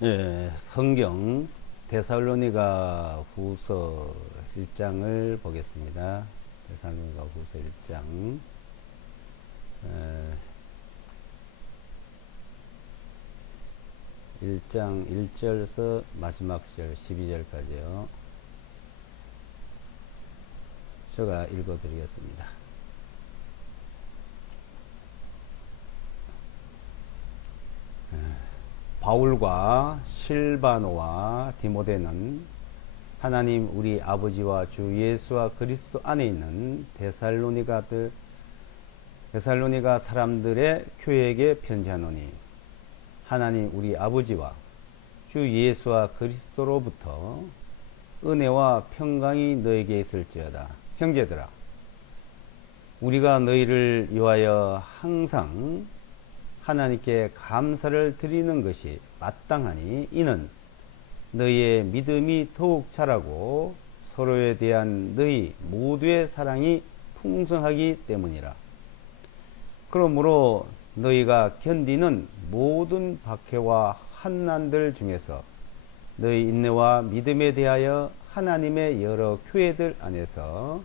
예, 성경 데살로니가 후서 1장을 보겠습니다. 데살로니가 후서 1장 1장 1절에서 마지막 절 12절까지요. 제가 읽어드리겠습니다. 바울과 실바노와 디모데는 하나님 우리 아버지와 주 예수와 그리스도 안에 있는 데살로니가 사람들의 교회에게 편지하노니, 하나님 우리 아버지와 주 예수와 그리스도로부터 은혜와 평강이 너에게 있을지어다. 형제들아, 우리가 너희를 위하여 항상 하나님께 감사를 드리는 것이 마땅하니, 이는 너희의 믿음이 더욱 자라고 서로에 대한 너희 모두의 사랑이 풍성하기 때문이라. 그러므로 너희가 견디는 모든 박해와 환난들 중에서 너희 인내와 믿음에 대하여 하나님의 여러 교회들 안에서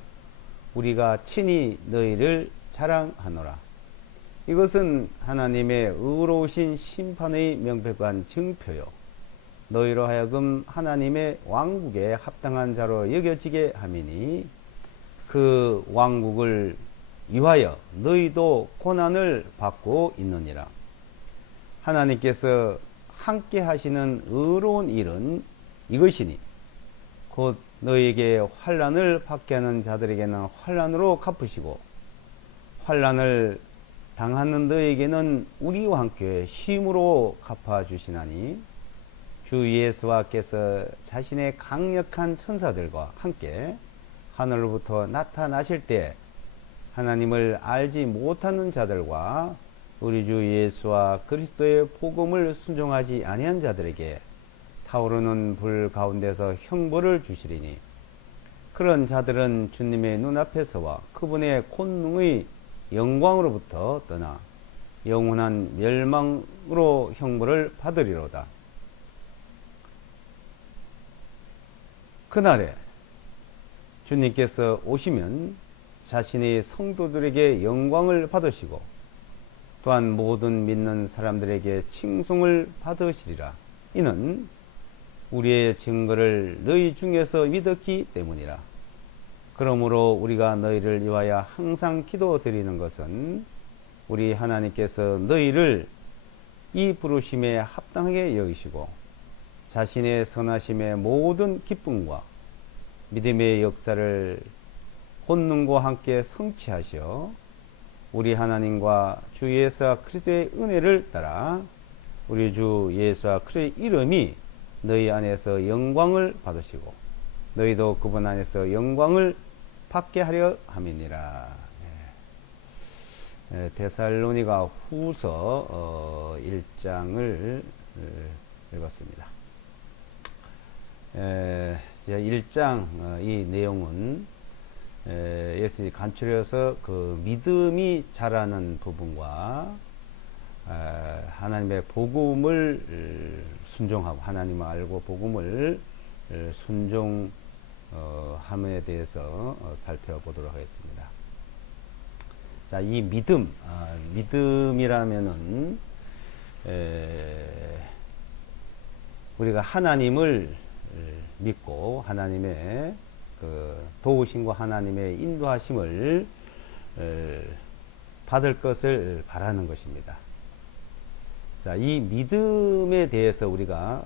우리가 친히 너희를 자랑하노라. 이것은 하나님의 의로우신 심판의 명백한 증표요, 너희로 하여금 하나님의 왕국에 합당한 자로 여겨지게 함이니, 그 왕국을 위하여 너희도 고난을 받고 있느니라. 하나님께서 함께 하시는 의로운 일은 이것이니, 곧 너희에게 환난을 받게 하는 자들에게는 환난으로 갚으시고, 환난을 당하는 너희에게는 우리와 함께 쉼으로 갚아주시나니, 주 예수와께서 자신의 강력한 천사들과 함께 하늘로부터 나타나실 때 하나님을 알지 못하는 자들과 우리 주 예수와 그리스도의 복음을 순종하지 아니한 자들에게 타오르는 불 가운데서 형벌을 주시리니, 그런 자들은 주님의 눈앞에서와 그분의 권능의 영광으로부터 떠나 영원한 멸망으로 형벌을 받으리로다. 그날에 주님께서 오시면 자신의 성도들에게 영광을 받으시고 또한 모든 믿는 사람들에게 칭송을 받으시리라. 이는 우리의 증거를 너희 중에서 믿었기 때문이라. 그러므로 우리가 너희를 위하여 항상 기도드리는 것은, 우리 하나님께서 너희를 이 부르심에 합당하게 여기시고 자신의 선하심의 모든 기쁨과 믿음의 역사를 본능과 함께 성취하시어 우리 하나님과 주 예수와 그리스도의 은혜를 따라 우리 주 예수와 그리스도의 이름이 너희 안에서 영광을 받으시고 너희도 그분 안에서 영광을 받게 하려 함이니라. 데살로니가 후서 1장을 읽었습니다. 1장 이 내용은 예수님이 간추려서 그 믿음이 자라는 부분과 하나님의 복음을 순종하고 하나님을 알고 복음을 순종함에 대해서 살펴보도록 하겠습니다. 자, 이 믿음이라면은 우리가 하나님을 믿고 하나님의 그 도우심과 하나님의 인도하심을 받을 것을 바라는 것입니다. 자, 이 믿음에 대해서 우리가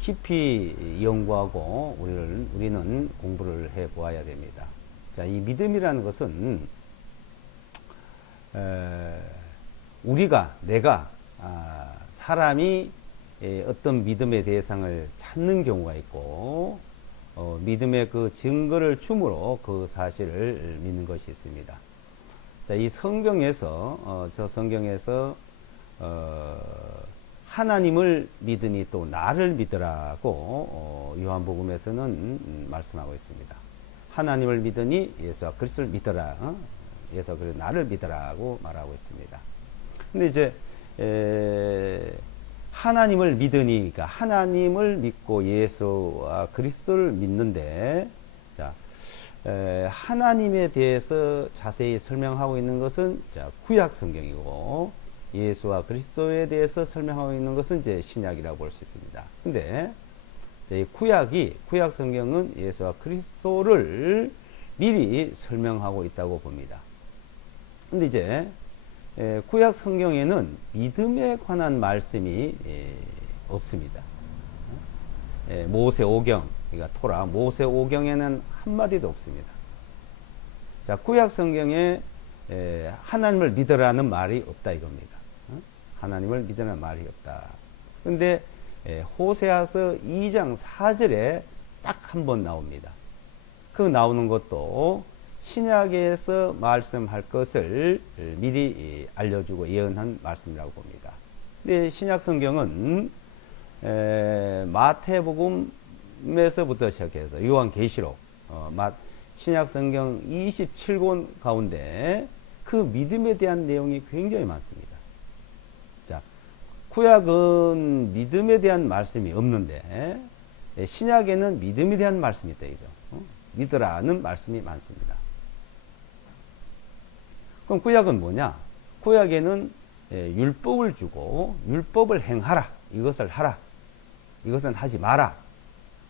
깊이 연구하고 우리는 공부를 해 보아야 됩니다. 자, 이 믿음이라는 것은 내가 사람이 어떤 믿음의 대상을 찾는 경우가 있고 믿음의 그 증거를 줌으로 그 사실을 믿는 것이 있습니다. 자, 이 성경에서 저 성경에서 하나님을 믿으니 또 나를 믿으라고 요한복음에서는 말씀하고 있습니다. 하나님을 믿으니 예수와 그리스도를 믿어라. 예수와 그리스도 나를 믿으라고 말하고 있습니다. 근데 이제 하나님을 믿으니, 그러니까 하나님을 믿고 예수와 그리스도를 믿는데, 자, 하나님에 대해서 자세히 설명하고 있는 것은 자, 구약 성경이고, 예수와 그리스도에 대해서 설명하고 있는 것은 이제 신약이라고 볼 수 있습니다. 근데 이 구약 성경은 예수와 그리스도를 미리 설명하고 있다고 봅니다. 근데 이제 구약 성경에는 믿음에 관한 말씀이 없습니다. 모세오경, 그러니까 토라 모세오경에는 한마디도 없습니다. 자, 구약 성경에 하나님을 믿으라는 말이 없다 이겁니다. 하나님을 믿으라는 말이 없다. 근데 호세아서 2장 4절에 딱 한 번 나옵니다. 그 나오는 것도 신약에서 말씀할 것을 미리 알려주고 예언한 말씀이라고 봅니다. 근데 신약 성경은 마태복음에서부터 시작해서 요한계시록, 신약 성경 27권 가운데 그 믿음에 대한 내용이 굉장히 많습니다. 자, 구약은 믿음에 대한 말씀이 없는데 신약에는 믿음에 대한 말씀이 있다 이죠. 믿으라는 말씀이 많습니다. 그럼 구약은 뭐냐? 구약에는 율법을 주고 율법을 행하라. 이것을 하라. 이것은 하지 마라.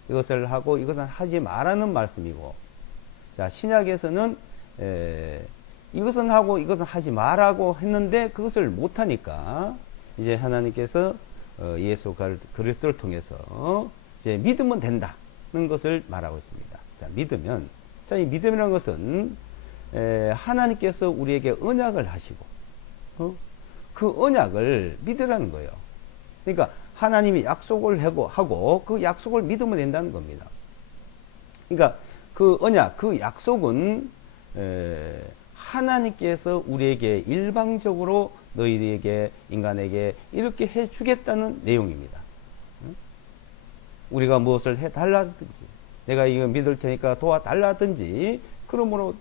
이것을 하고 이것은 하지 마라는 말씀이고, 자, 신약에서는 이것은 하고 이것은 하지 마라고 했는데 그것을 못하니까 이제 하나님께서 예수 그리스도를 통해서 이제 믿으면 된다는 것을 말하고 있습니다. 자, 믿으면, 자, 이 믿음이라는 것은 하나님께서 우리에게 언약을 하시고 그 언약을 믿으라는 거예요. 그러니까 하나님이 약속을 하고 그 약속을 믿으면 된다는 겁니다. 그러니까 그 언약, 그 약속은 하나님께서 우리에게 일방적으로 너희에게, 인간에게 이렇게 해주겠다는 내용입니다. 우리가 무엇을 해달라든지, 내가 이거 믿을 테니까 도와달라든지, 그러므로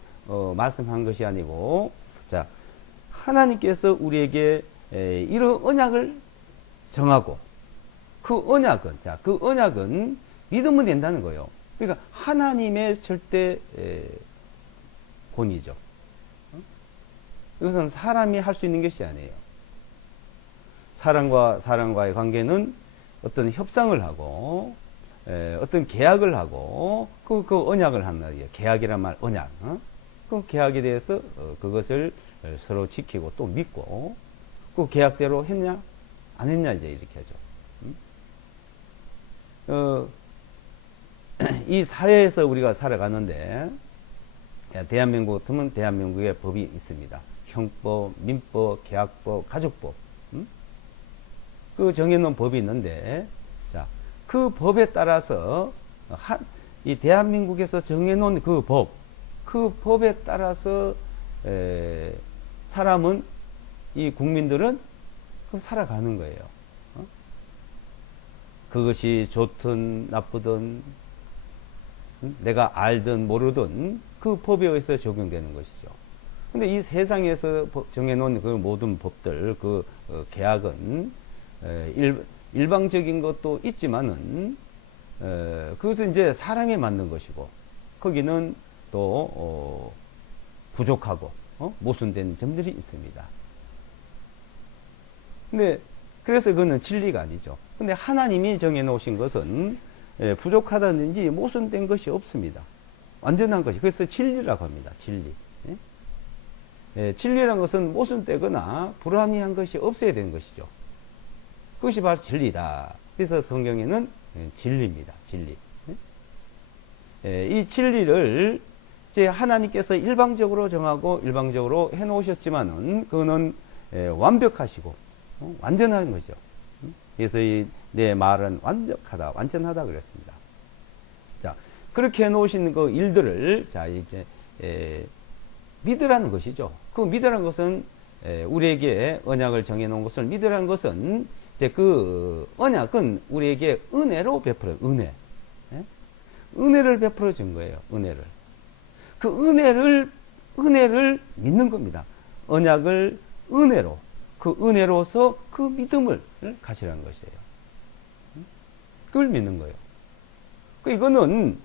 말씀한 것이 아니고, 자, 하나님께서 우리에게 이런 언약을 정하고, 그 언약은 믿으면 된다는 거예요. 그러니까 하나님의 절대 권위죠. 이것은 사람이 할 수 있는 것이 아니에요. 사람과의 관계는 어떤 협상을 하고 어떤 계약을 하고 그 언약을 하는 거예요. 계약이란 말, 언약. 그 계약에 대해서 그것을 서로 지키고 또 믿고 그 계약대로 했냐 안 했냐 이제 이렇게 하죠. 이 사회에서 우리가 살아가는데 대한민국 같으면 대한민국의 법이 있습니다. 형법, 민법, 계약법, 가족법. 그 정해놓은 법이 있는데, 자, 그 법에 따라서 이 대한민국에서 정해놓은 그 법에 따라서 사람은, 이 국민들은 살아가는 거예요. 그것이 좋든 나쁘든 내가 알든 모르든 그 법에 의해서 적용되는 것이죠. 근데 이 세상에서 정해놓은 그 모든 법들, 계약은 일방적인 것도 있지만은 그것은 이제 사람이 만든 것이고 거기는 또 부족하고 모순된 점들이 있습니다. 근데 그래서 그거는 진리가 아니죠. 근데 하나님이 정해놓으신 것은 부족하다든지 모순된 것이 없습니다. 완전한 것이. 그래서 진리라고 합니다. 진리. 진리라는 것은 모순되거나 불합리한 것이 없어야 되는 것이죠. 그것이 바로 진리다. 그래서 성경에는 진리입니다. 진리. 이 진리를 이제 하나님께서 일방적으로 정하고 일방적으로 해놓으셨지만은 그거는 완벽하시고 완전한 거죠. 그래서 내 말은 완벽하다, 완전하다 그랬습니다. 자, 그렇게 해놓으신 그 일들을 자 이제 믿으라는 것이죠. 그 믿으라는 것은 우리에게 언약을 정해놓은 것을 믿으라는 것은 이제 그 언약은 우리에게 은혜로 베풀어요. 은혜를 베풀어 준 거예요. 은혜를. 그 은혜를 믿는 겁니다. 언약을 은혜로. 그 그 은혜로서 그 믿음을 가지라는 것이에요. 그걸 믿는 거예요. 이거는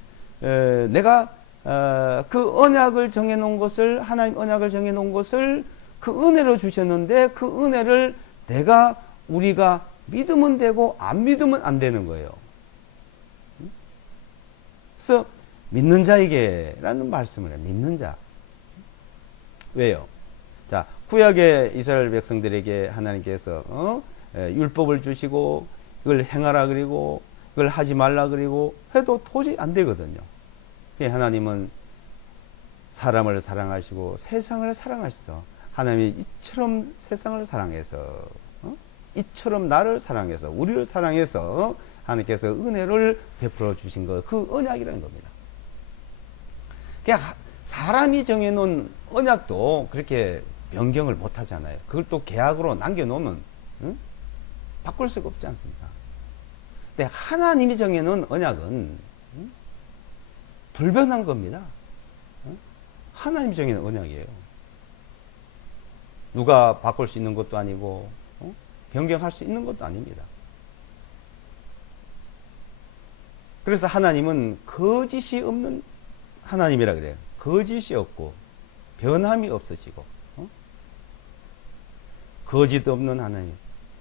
내가 그 언약을 정해놓은 것을, 하나님 언약을 정해놓은 것을 그 은혜로 주셨는데 그 은혜를 우리가 믿으면 되고 안 믿으면 안 되는 거예요. 그래서 믿는 자에게라는 말씀을 해요. 믿는 자. 왜요? 자, 구약의 이스라엘 백성들에게 하나님께서 율법을 주시고 이걸 행하라 그리고 이걸 하지 말라 그리고 해도 도저히 안 되거든요. 하나님은 사람을 사랑하시고 세상을 사랑하셔서 하나님이 이처럼 세상을 사랑해서 이처럼 나를 사랑해서 우리를 사랑해서 하나님께서 은혜를 베풀어 주신 것, 그 언약이라는 겁니다. 그냥 사람이 정해놓은 언약도 그렇게 변경을 못 하잖아요. 그걸 또 계약으로 남겨놓으면 바꿀 수가 없지 않습니까? 근데 하나님이 정해놓은 언약은 불변한 겁니다. 하나님이 정해놓은 언약이에요. 누가 바꿀 수 있는 것도 아니고 변경할 수 있는 것도 아닙니다. 그래서 하나님은 거짓이 없는 하나님이라 그래요. 거짓이 없고 변함이 없으시고 거짓 없는 하나님.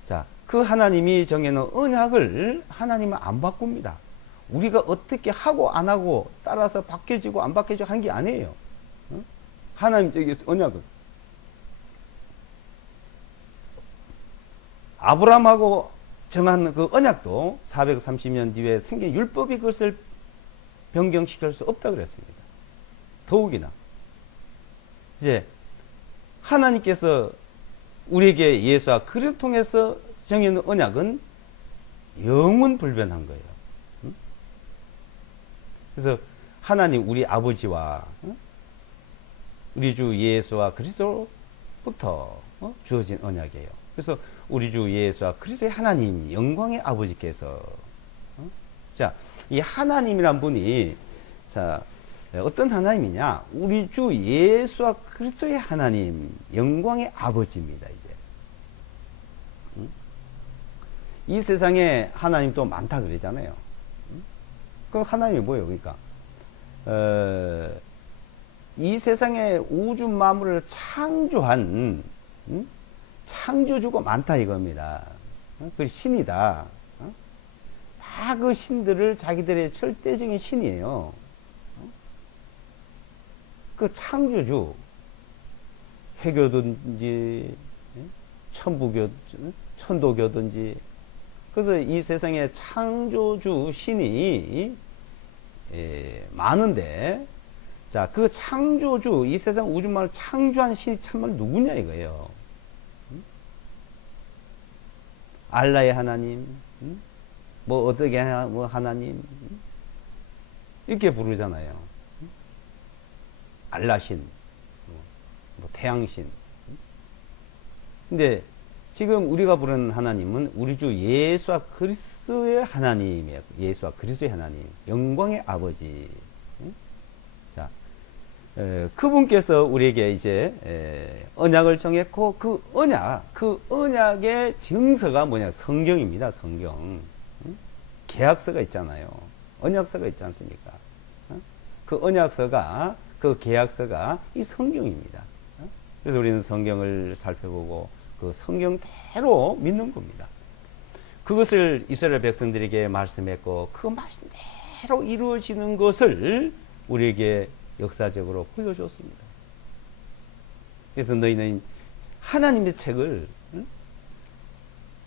자, 그 하나님이 정해놓은 언약을 하나님은 안 바꿉니다. 우리가 어떻게 하고 안 하고 따라서 바뀌어지고 안 바뀌어지고 하는 게 아니에요. 하나님 언약은 아브라함하고 정한 그 언약도 430년 뒤에 생긴 율법이 그것을 변경시킬 수 없다 그랬습니다. 더욱이나 이제 하나님께서 우리에게 예수와 그리스도를 통해서 정해놓은 언약은 영원 불변한 거예요. 그래서 하나님 우리 아버지와 우리 주 예수와 그리스도로부터 주어진 언약이에요. 그래서 우리 주 예수와 그리스도의 하나님 영광의 아버지께서 자, 이 하나님이란 분이 자, 어떤 하나님이냐? 우리 주 예수와 그리스도의 하나님 영광의 아버지입니다. 이제 이 세상에 하나님 또 많다 그러잖아요. 그 하나님이 뭐예요? 그러니까 이 세상에 우주 만물을 창조한 창조주가 많다 이겁니다. 그 신이다. 다 그 신들을 자기들의 절대적인 신이에요. 그 창조주, 회교든지 천도교든지 그래서 이 세상에 창조주 신이 많은데 자, 그 창조주, 이 세상 우주만을 창조한 신이 참말 누구냐 이거예요. 알라의 하나님, 뭐 어떻게 뭐 하나님 이렇게 부르잖아요. 알라신, 뭐 태양신. 근데 지금 우리가 부르는 하나님은 우리 주 예수와 그리스도의 하나님이에요. 예수와 그리스도의 하나님, 영광의 아버지. 자, 그분께서 우리에게 이제 언약을 정했고 그 언약의 증서가 뭐냐? 성경입니다. 성경. 계약서가 있잖아요. 언약서가 있지 않습니까? 그 언약서가 그 계약서가 이 성경입니다. 그래서 우리는 성경을 살펴보고 그 성경대로 믿는 겁니다. 그것을 이스라엘 백성들에게 말씀했고 그 말씀대로 이루어지는 것을 우리에게 역사적으로 보여줬습니다. 그래서 너희는 하나님의 책을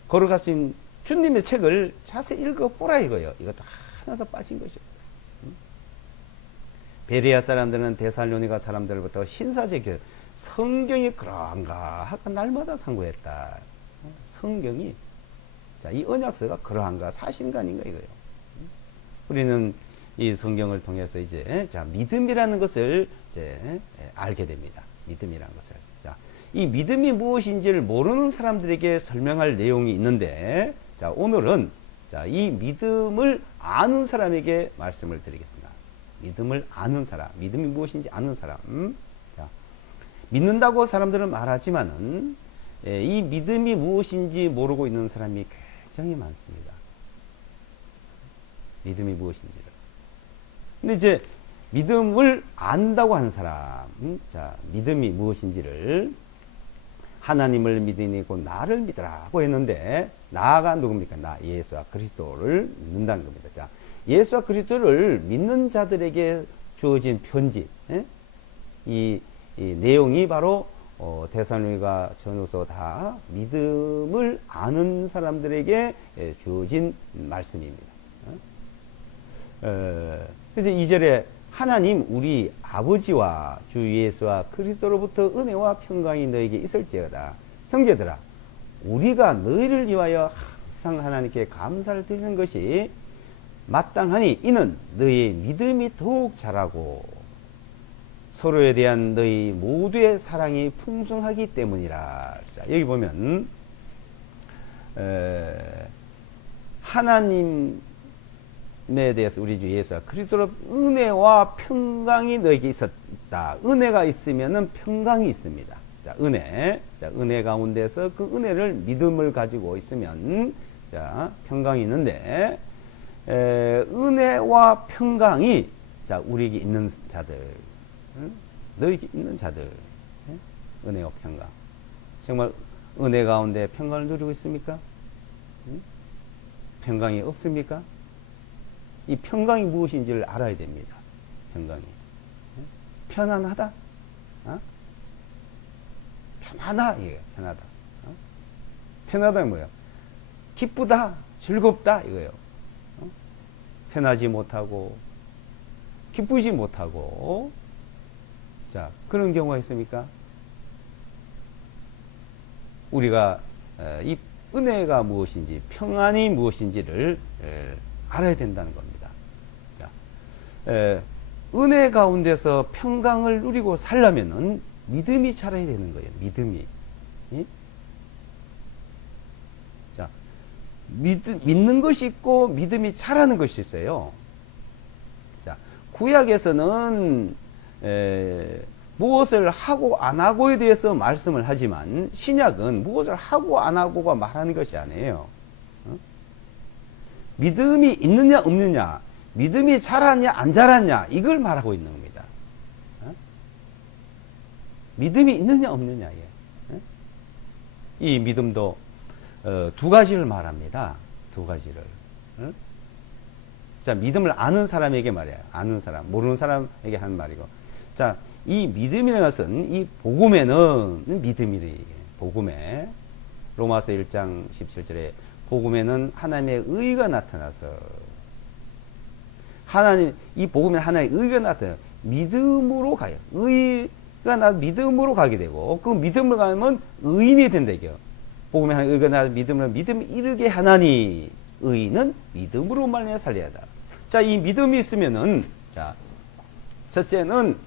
걸어가신 주님의 책을 자세히 읽어보라 이거예요. 이것도 하나도 빠진 거죠. 베레아 사람들은 데살로니가 사람들부터 신사적인 성경이 그러한가 하고 날마다 상고했다. 성경이 자, 이 언약서가 그러한가 사실인가 아닌가 이거예요. 우리는 이 성경을 통해서 이제 자, 믿음이라는 것을 이제 알게 됩니다. 믿음이라는 것을. 자, 이 믿음이 무엇인지를 모르는 사람들에게 설명할 내용이 있는데 자, 오늘은 자, 이 믿음을 아는 사람에게 말씀을 드리겠습니다. 믿음을 아는 사람, 믿음이 무엇인지 아는 사람. 자, 믿는다고 사람들은 말하지만은 이 믿음이 무엇인지 모르고 있는 사람이 굉장히 많습니다. 믿음이 무엇인지를. 근데 이제 믿음을 안다고 한 사람, 자, 믿음이 무엇인지를 하나님을 믿으니 곧 나를 믿으라고 했는데, 나가 누굽니까? 나, 예수와 그리스도를 믿는다는 겁니다. 자, 예수와 그리스도를 믿는 자들에게 주어진 편지, 이 내용이 바로 데살로니가 전후서 다 믿음을 아는 사람들에게 주어진 말씀입니다. 그래서 2절에 하나님 우리 아버지와 주 예수와 그리스도로부터 은혜와 평강이 너에게 있을지어다. 형제들아, 우리가 너희를 위하여 항상 하나님께 감사를 드리는 것이 마땅하니 이는 너희의 믿음이 더욱 자라고 서로에 대한 너희 모두의 사랑이 풍성하기 때문이라. 자, 여기 보면 하나님에 대해서 우리 주 예수와 그리스도로 은혜와 평강이 너에게 있었다. 은혜가 있으면은 평강이 있습니다. 자, 은혜. 자, 은혜 가운데서 그 은혜를 믿음을 가지고 있으면 자, 평강이 있는데 은혜와 평강이 자, 우리에게 있는 자들, 너에게 있는 자들, 은혜와 평강. 정말 은혜 가운데 평강을 누리고 있습니까? 평강이 없습니까? 이 평강이 무엇인지를 알아야 됩니다. 평강이. 편안하다? 편하다? 이게 편하다. 편하다는 뭐예요? 기쁘다, 즐겁다 이거예요. 편하지 못하고, 기쁘지 못하고, 자, 그런 경우가 있습니까? 우리가 이 은혜가 무엇인지, 평안이 무엇인지를 알아야 된다는 겁니다. 자, 은혜 가운데서 평강을 누리고 살려면은 믿음이 자라야 되는 거예요. 믿음이. 자, 믿는 것이 있고 믿음이 자라는 것이 있어요. 자, 구약에서는 무엇을 하고 안 하고에 대해서 말씀을 하지만 신약은 무엇을 하고 안 하고가 말하는 것이 아니에요. 믿음이 있느냐 없느냐, 믿음이 자랐냐 안 자랐냐 이걸 말하고 있는 겁니다. 믿음이 있느냐 없느냐. 이 믿음도 두 가지를 말합니다. 두 가지를. 자, 믿음을 아는 사람에게 말이에요. 아는 사람, 모르는 사람에게 하는 말이고. 자, 이 믿음이라는 것은 이 복음에는 믿음이래. 복음에 로마서 1장 17절에 복음에는 하나님의 의가 나타나서 이 복음에 하나님의 의가 나타나요. 믿음으로 가요. 믿음으로 가게 되고 그 믿음을 가면 의인이 된다 이게요. 복음에 하나님의 의가 나타나서 믿음을 이르게 하나니 의인은 믿음으로 말미암아 살려야 한다. 자, 이 믿음이 있으면은 자, 첫째는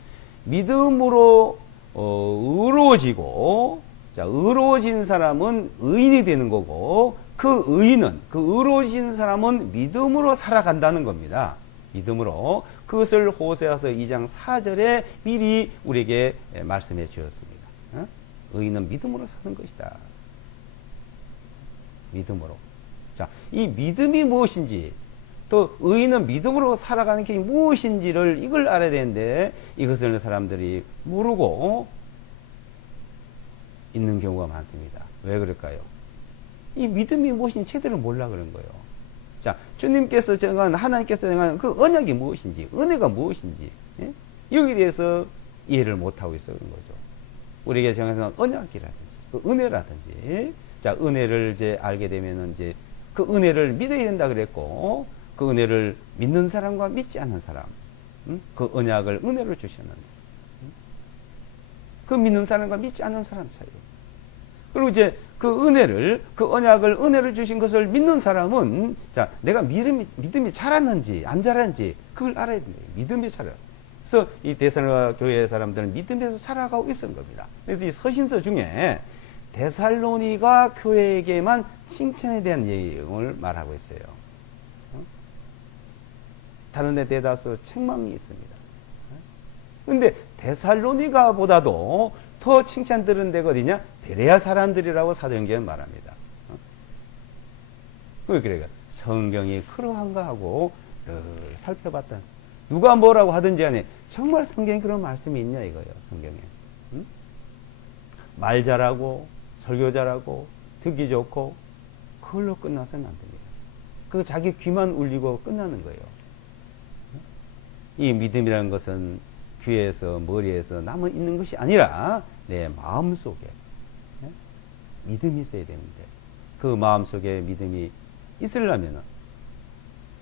믿음으로 의로워지고 자, 의로워진 사람은 의인이 되는 거고 그 의로워진 사람은 믿음으로 살아간다는 겁니다. 믿음으로. 그것을 호세아서 2장 4절에 미리 우리에게 말씀해 주었습니다. 의인은 믿음으로 사는 것이다. 믿음으로. 자, 이 믿음이 무엇인지 또 의인은 믿음으로 살아가는 게 무엇인지를 이걸 알아야 되는데 이것을 사람들이 모르고 있는 경우가 많습니다. 왜 그럴까요? 이 믿음이 무엇인지 제대로 몰라 그런 거예요. 자, 주님께서 정한, 하나님께서 정한 그 언약이 무엇인지, 은혜가 무엇인지, 여기에 대해서 이해를 못하고 있어 그런 거죠. 우리에게 정한 언약이라든지, 그 은혜라든지, 자, 은혜를 이제 알게 되면은 이제 그 은혜를 믿어야 된다 그랬고, 그 은혜를 믿는 사람과 믿지 않는 사람, 그 언약을 은혜로 주셨는데, 그 믿는 사람과 믿지 않는 사람 사이. 그리고 이제 그 은혜를, 그 언약을 은혜를 주신 것을 믿는 사람은, 자, 내가 믿음이 자랐는지, 안 자랐는지, 그걸 알아야 된다. 믿음이 자라. 그래서 이 데살로니가 교회 사람들은 믿음에서 살아가고 있었던 겁니다. 그래서 이 서신서 중에 데살로니가 교회에게만 칭찬에 대한 내용을 말하고 있어요. 다른 데 대다수 책망이 있습니다. 근데 데살로니가보다도 더 칭찬 들은 데가 어디냐? 베레아 사람들이라고 사도행전은 말합니다. 그러니까 성경이 그러한가 하고 살펴봤다. 누가 뭐라고 하든지 간에 정말 성경에 그런 말씀이 있냐 이거예요. 성경에. 응? 말 잘하고 설교 잘하고 듣기 좋고 그걸로 끝나서는 안 됩니다. 그 자기 귀만 울리고 끝나는 거예요. 이 믿음이라는 것은 귀에서 머리에서 남아 있는 것이 아니라 내 마음속에 믿음이 있어야 되는데 그 마음속에 믿음이 있으려면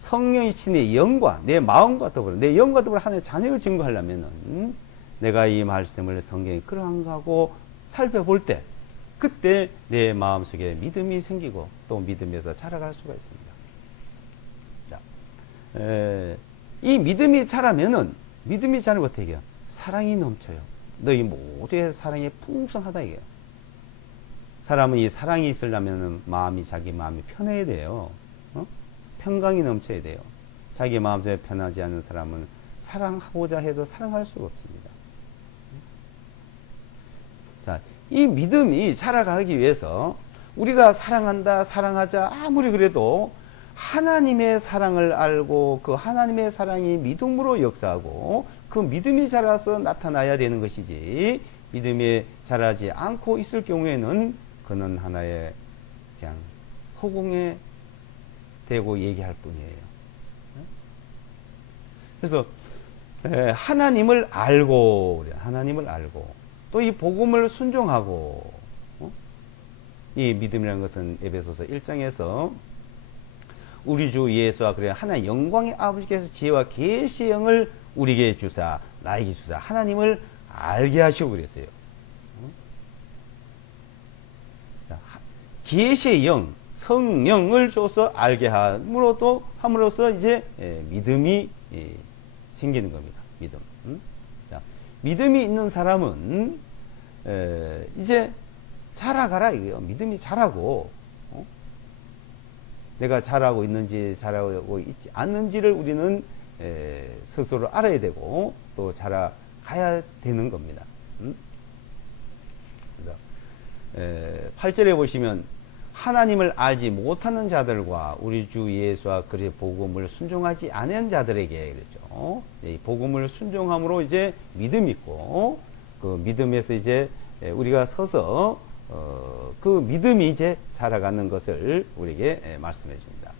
성령이 신의 영과 내 마음과 더불어 내 영과 더불어 하나님의 자녀를 증거하려면 내가 이 말씀을 성경에 그러한가 하고 살펴볼 때 그때 내 마음속에 믿음이 생기고 또 믿음에서 자라갈 수가 있습니다. 자, 이 믿음이 자라면은 믿음이 자라면 어떻게 해요? 사랑이 넘쳐요. 너희 모두의 사랑이 풍성하다 이게요. 사람은 이 사랑이 있으려면 자기 마음이 편해야 돼요. 평강이 넘쳐야 돼요. 자기 마음속에 편하지 않은 사람은 사랑하고자 해도 사랑할 수가 없습니다. 자, 이 믿음이 자라가기 위해서 우리가 사랑한다, 사랑하자 아무리 그래도 하나님의 사랑을 알고 그 하나님의 사랑이 믿음으로 역사하고 그 믿음이 자라서 나타나야 되는 것이지 믿음이 자라지 않고 있을 경우에는 그는 하나의 그냥 허공에 대고 얘기할 뿐이에요. 그래서 하나님을 알고 또 이 복음을 순종하고 이 믿음이라는 것은 에베소서 1장에서 우리 주 예수와 그래 하나님 영광의 아버지께서 지혜와 계시의 영을 우리에게 주사 나에게 주사 하나님을 알게 하시고 그랬어요. 자, 계시의 영 성령을 줘서 알게 함으로써 이제 믿음이 생기는 겁니다. 믿음. 자, 믿음이 있는 사람은 이제 자라가라 이거예요. 믿음이 자라고 내가 잘하고 있는지 잘하고 있지 않는지를 우리는 스스로 알아야 되고 또 자라가야 되는 겁니다. 그래서 8절에 보시면 하나님을 알지 못하는 자들과 우리 주 예수와 그의 복음을 순종하지 않은 자들에게 그랬죠. 이 복음을 순종함으로 이제 믿음이 있고 그 믿음에서 이제 우리가 서서 그 믿음이 이제 자라가는 것을 우리에게 말씀해 줍니다.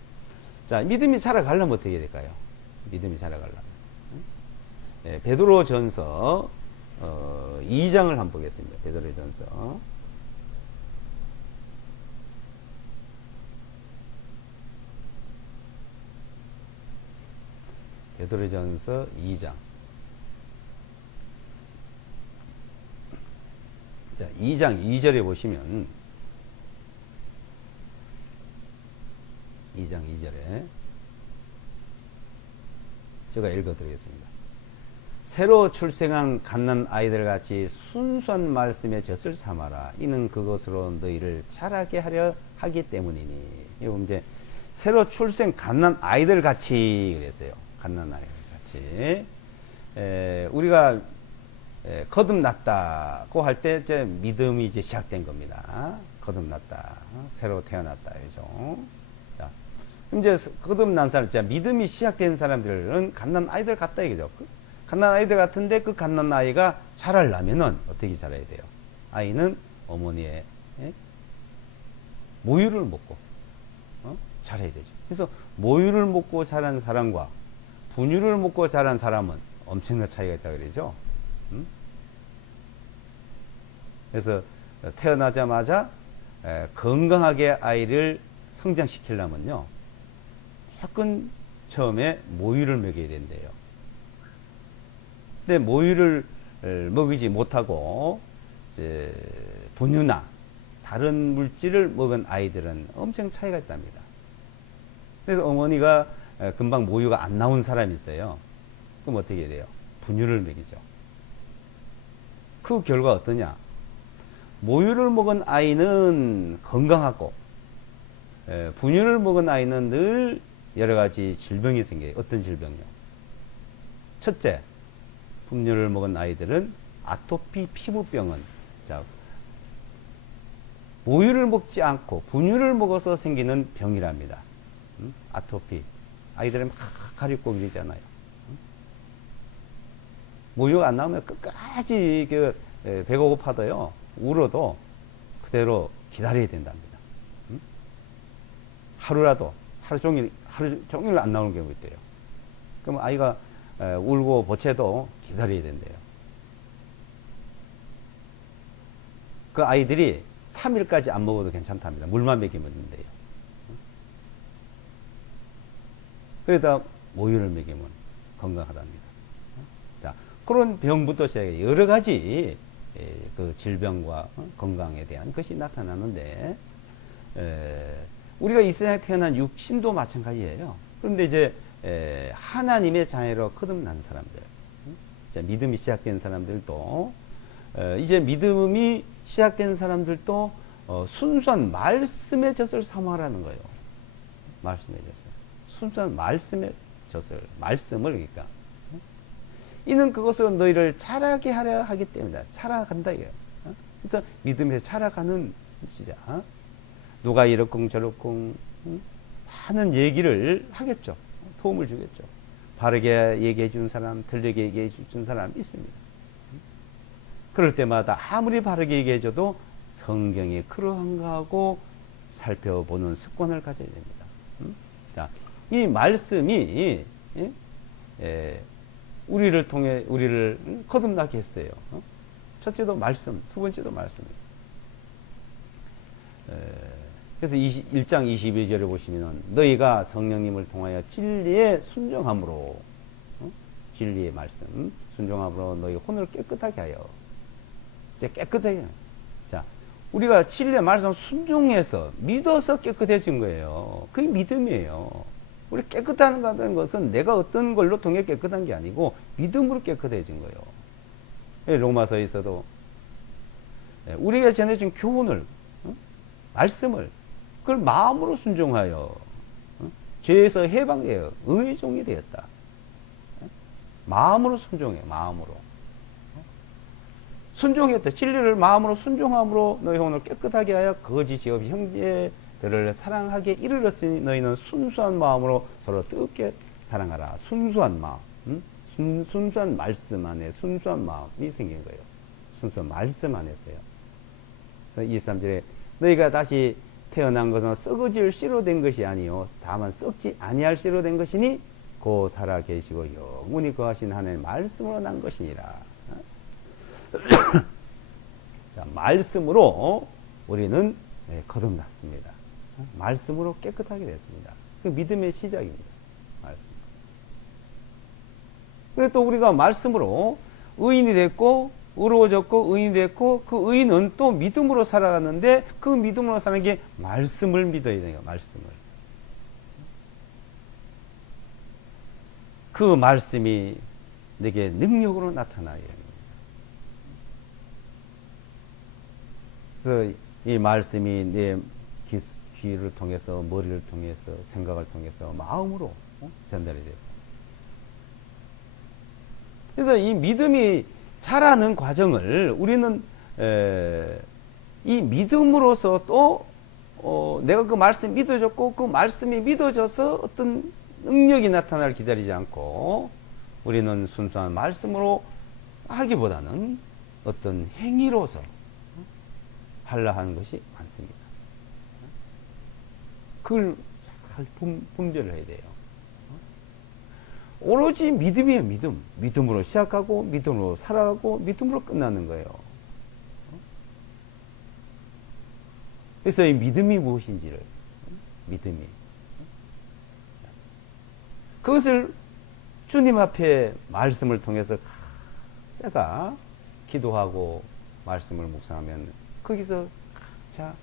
자, 믿음이 자라가려면 어떻게 해야 될까요? 믿음이 자라가려면. 베드로전서 2장을 한번 보겠습니다. 베드로전서. 베드로전서 2장. 자, 2장 2절에 보시면 2장 2절에 제가 읽어드리겠습니다. 새로 출생한 갓난 아이들 같이 순수한 말씀에 젖을 삼아라. 이는 그것으로 너희를 자라게 하려 하기 때문이니. 이거 이제 새로 출생 갓난 아이들 같이 그랬어요. 갓난 아이들 같이. 우리가 거듭났다고 할 때 이제 믿음이 이제 시작된 겁니다. 거듭났다. 새로 태어났다. 그죠? 자, 이제 거듭난 사람, 믿음이 시작된 사람들은 갓난 아이들 같다. 이거죠. 갓난 아이들 같은데 그 갓난 아이가 자라려면은 어떻게 자라야 돼요? 아이는 어머니의 모유를 먹고 자라야 되죠. 그래서 모유를 먹고 자란 사람과 분유를 먹고 자란 사람은 엄청난 차이가 있다 그러죠. 그래서 태어나자마자 건강하게 아이를 성장시키려면요, 조금 처음에 모유를 먹여야 된대요. 근데 모유를 먹이지 못하고 이제 분유나 다른 물질을 먹은 아이들은 엄청 차이가 있답니다. 그래서 어머니가 금방 모유가 안 나온 사람이 있어요. 그럼 어떻게 해야 돼요? 분유를 먹이죠. 그 결과 어떠냐? 모유를 먹은 아이는 건강하고 분유를 먹은 아이는 늘 여러 가지 질병이 생겨요. 어떤 질병이요? 첫째, 분유를 먹은 아이들은 아토피 피부병은 자, 모유를 먹지 않고 분유를 먹어서 생기는 병이랍니다. 아토피. 아이들은 막 가렵고 그러잖아요. 모유가 안 나오면 끝까지 배가 고파도요, 울어도 그대로 기다려야 된답니다. 하루 종일 안 나오는 경우 있대요. 그럼 아이가 울고 보채도 기다려야 된대요. 그 아이들이 3일까지 안 먹어도 괜찮답니다. 물만 먹이면 된대요. 그러다 모유를 먹이면 건강하답니다. 자, 그런 병부터 시작해 여러 가지 그 질병과 건강에 대한 것이 나타나는데, 우리가 이 세상에 태어난 육신도 마찬가지예요. 그런데 이제 하나님의 자녀로 거듭난 사람들, 자, 믿음이 시작된 사람들도, 이제 믿음이 시작된 사람들도 순수한 말씀의 젖을 사모하라는 거예요. 말씀의 젖을. 순수한 말씀의 젖을, 말씀을, 그러니까. 이는 그것으로 너희를 자라게 하려 하기 때문이다. 자라간다, 이거예요. 그래서 믿음에서 자라가는 시작. 누가 이렇쿵 저렇쿵 많은 얘기를 하겠죠. 도움을 주겠죠. 바르게 얘기해 주는 사람, 틀리게 얘기해 주는 사람 있습니다. 그럴 때마다 아무리 바르게 얘기해 줘도 성경이 그러한가 하고 살펴보는 습관을 가져야 됩니다. 자, 이 말씀이 우리를 통해 우리를 거듭나게 했어요. 첫째도 말씀, 두 번째도 말씀이에요. 그래서 1장 22절에 보시면 너희가 성령님을 통하여 진리에 순종함으로, 진리의 말씀 순종함으로 너희 혼을 깨끗하게 하여, 이제 깨끗하게. 자, 우리가 진리의 말씀 순종해서 믿어서 깨끗해진 거예요. 그게 믿음이에요. 우리 깨끗하다는 것은 내가 어떤 걸로 통해 깨끗한 게 아니고 믿음으로 깨끗해진 거예요. 로마서에서도 우리가 전해준 교훈을, 말씀을, 그걸 마음으로 순종하여 죄에서 해방되어 의의 종이 되었다. 마음으로 순종해, 마음으로. 순종했다. 진리를 마음으로 순종함으로 너희 혼을 깨끗하게 하여 거짓이 없이 형제들을 사랑하게 이르렀으니 너희는 순수한 마음으로 서로 뜨겁게 사랑하라. 순수한 마음, 순수한 말씀 안에 순수한 마음이 생긴 거예요. 순수한 말씀 안에서요. 23절에 너희가 다시 태어난 것은 썩어질 씨로 된 것이 아니요 다만 썩지 아니할 씨로 된 것이니 곧 살아 계시고 영원히 거하신 하나님의 말씀으로 난 것이니라. 자, 말씀으로 우리는 거듭났습니다. 말씀으로 깨끗하게 됐습니다. 그 믿음의 시작입니다. 말씀. 그리고 또 우리가 말씀으로 의인이 됐고 의로워졌고 의인이 됐고 그 의인은 또 믿음으로 살아갔는데 그 믿음으로 사는 게 말씀을 믿어야 돼요. 말씀을. 그 말씀이 내게 능력으로 나타나야 됩니다. 그래서 이 말씀이 내 귀를 통해서 머리를 통해서 생각을 통해서 마음으로 전달이 돼요. 그래서 이 믿음이 자라는 과정을 우리는 이 믿음으로서 또 내가 그 말씀 믿어졌고 그 말씀이 믿어져서 어떤 능력이 나타나를 기다리지 않고 우리는 순수한 말씀으로 하기보다는 어떤 행위로서 하려 하는 것이 많습니다. 그걸 잘 분별을 해야 돼요. 오로지 믿음이에요. 믿음. 믿음으로 시작하고 믿음으로 살아가고 믿음으로 끝나는 거예요. 그래서 이 믿음이 무엇인지를, 믿음이, 그것을 주님 앞에 말씀을 통해서 각자가 기도하고 말씀을 묵상하면 거기서 각자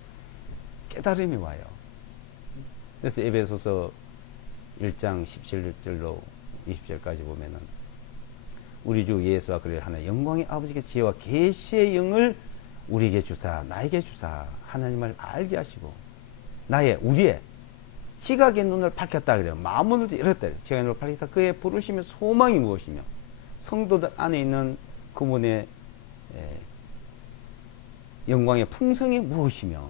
깨달음이 와요. 그래서 에베소서 1장 17절로 20절까지 보면은 우리 주 예수와 그를 하나 영광의 아버지께 지혜와 계시의 영을 우리에게 주사 나에게 주사 하나님을 알게 하시고 우리의 지각의 눈을 밝혔다 그래요. 마음의 눈을 열었다. 지각의 눈을 밝혔다. 그의 부르심의 소망이 무엇이며 성도들 안에 있는 그분의 영광의 풍성이 무엇이며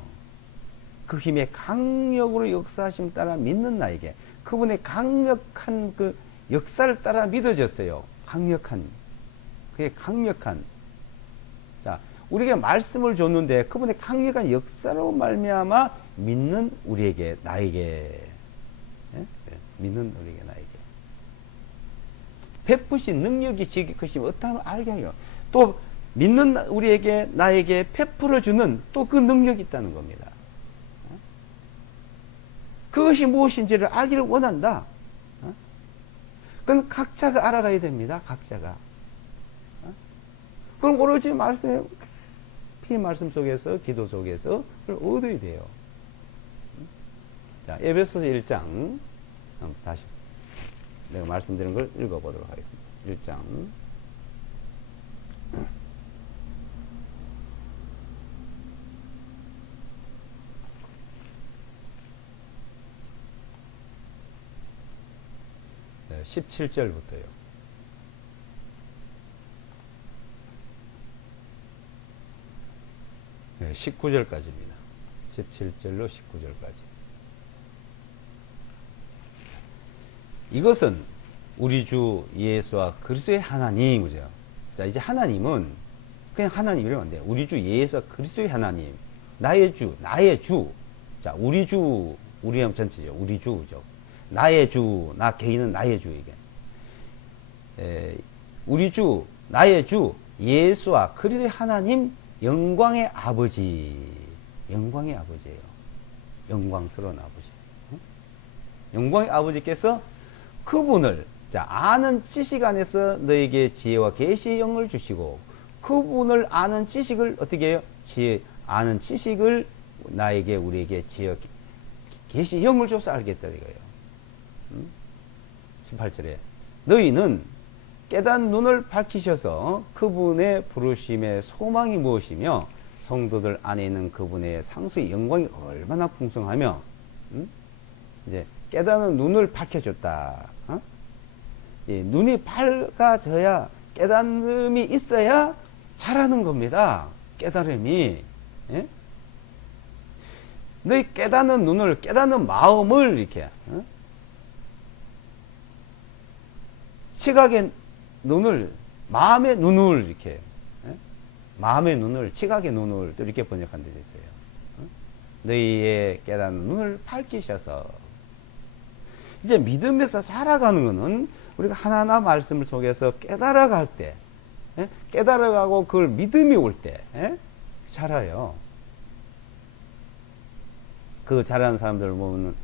그 힘의 강력으로 역사하심 따라 믿는 나에게 그분의 강력한 그 역사를 따라 믿어졌어요. 강력한 그게 강력한 자 우리에게 말씀을 줬는데 그분의 강력한 역사로 말미암아 믿는 우리에게 나에게 예? 믿는 우리에게 나에게 베푸신 능력이 지극히 크시면 어떠하면 알게 하여 또 믿는 우리에게 나에게 베풀어 주는 또 그 능력이 있다는 겁니다. 그것이 무엇인지를 알기를 원한다. 그건 각자가 알아가야 됩니다. 각자가. 그럼 오로지 말씀에 피 말씀 속에서 기도 속에서 그걸 얻어야 돼요. 자, 에베소서 1장 다시 내가 말씀드린 걸 읽어보도록 하겠습니다. 1장 17절부터요. 네, 19절까지입니다. 17절로 19절까지. 이것은 우리 주 예수와 그리스도의 하나님이죠. 자, 이제 하나님은 그냥 하나님 이러면 안 돼요. 우리 주 예수와 그리스도의 하나님. 나의 주, 나의 주. 자, 우리 주, 우리 형 전체죠. 우리 주죠. 나의 주, 나 개인은 나의 주, 이게. 우리 주, 나의 주, 예수와 그리스도의 하나님, 영광의 아버지. 영광의 아버지예요. 영광스러운 아버지. 영광의 아버지께서 그분을, 자, 아는 지식 안에서 너에게 지혜와 계시의 영을 주시고, 그분을 아는 지식을 어떻게 해요? 아는 지식을 나에게, 우리에게 지혜, 계시의 영을 줘서 알겠다, 이거예요. 18절에 너희는 깨닫는 눈을 밝히셔서 그분의 부르심의 소망이 무엇이며 성도들 안에 있는 그분의 상수의 영광이 얼마나 풍성하며 이제 깨닫는 눈을 밝혀줬다. 눈이 밝아져야 깨달음이 있어야 잘하는 겁니다. 깨달음이. 예? 너희 깨닫는 눈을, 깨닫는 마음을 이렇게 시각의 눈을, 마음의 눈을 이렇게 마음의 눈을, 시각의 눈을 또 이렇게 번역한 데 있어요. 너희의 깨닫는 눈을 밝히셔서 이제 믿음에서 자라가는 것은 우리가 하나하나 말씀을 속에서 깨달아갈 때, 깨달아가고 그걸 믿음이 올 때 자라요. 그 자라는 사람들 보면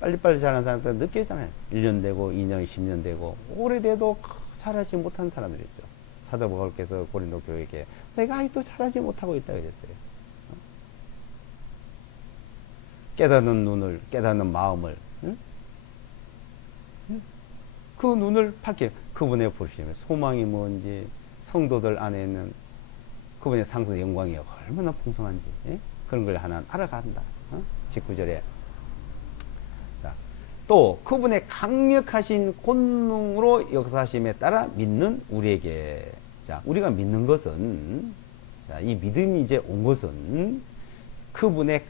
빨리빨리 자라는 사람들은 늦게 자라요. 1년 되고 2년, 10년 되고 오래돼도 자라지 못한 사람들이 있죠. 사도 바울께서 고린도 교회에게 내가 아직도 자라지 못하고 있다 그랬어요. 깨닫는 눈을, 깨닫는 마음을, 그 눈을 밝혀 그분의 부르심의 소망이 뭔지, 성도들 안에 있는 그분의 상수 영광이 얼마나 풍성한지, 그런 걸 하나 알아간다. 19절에 또 그분의 강력하신 권능으로 역사하심에 따라 믿는 우리에게, 자, 우리가 믿는 것은, 자, 이 믿음이 이제 온 것은 그분의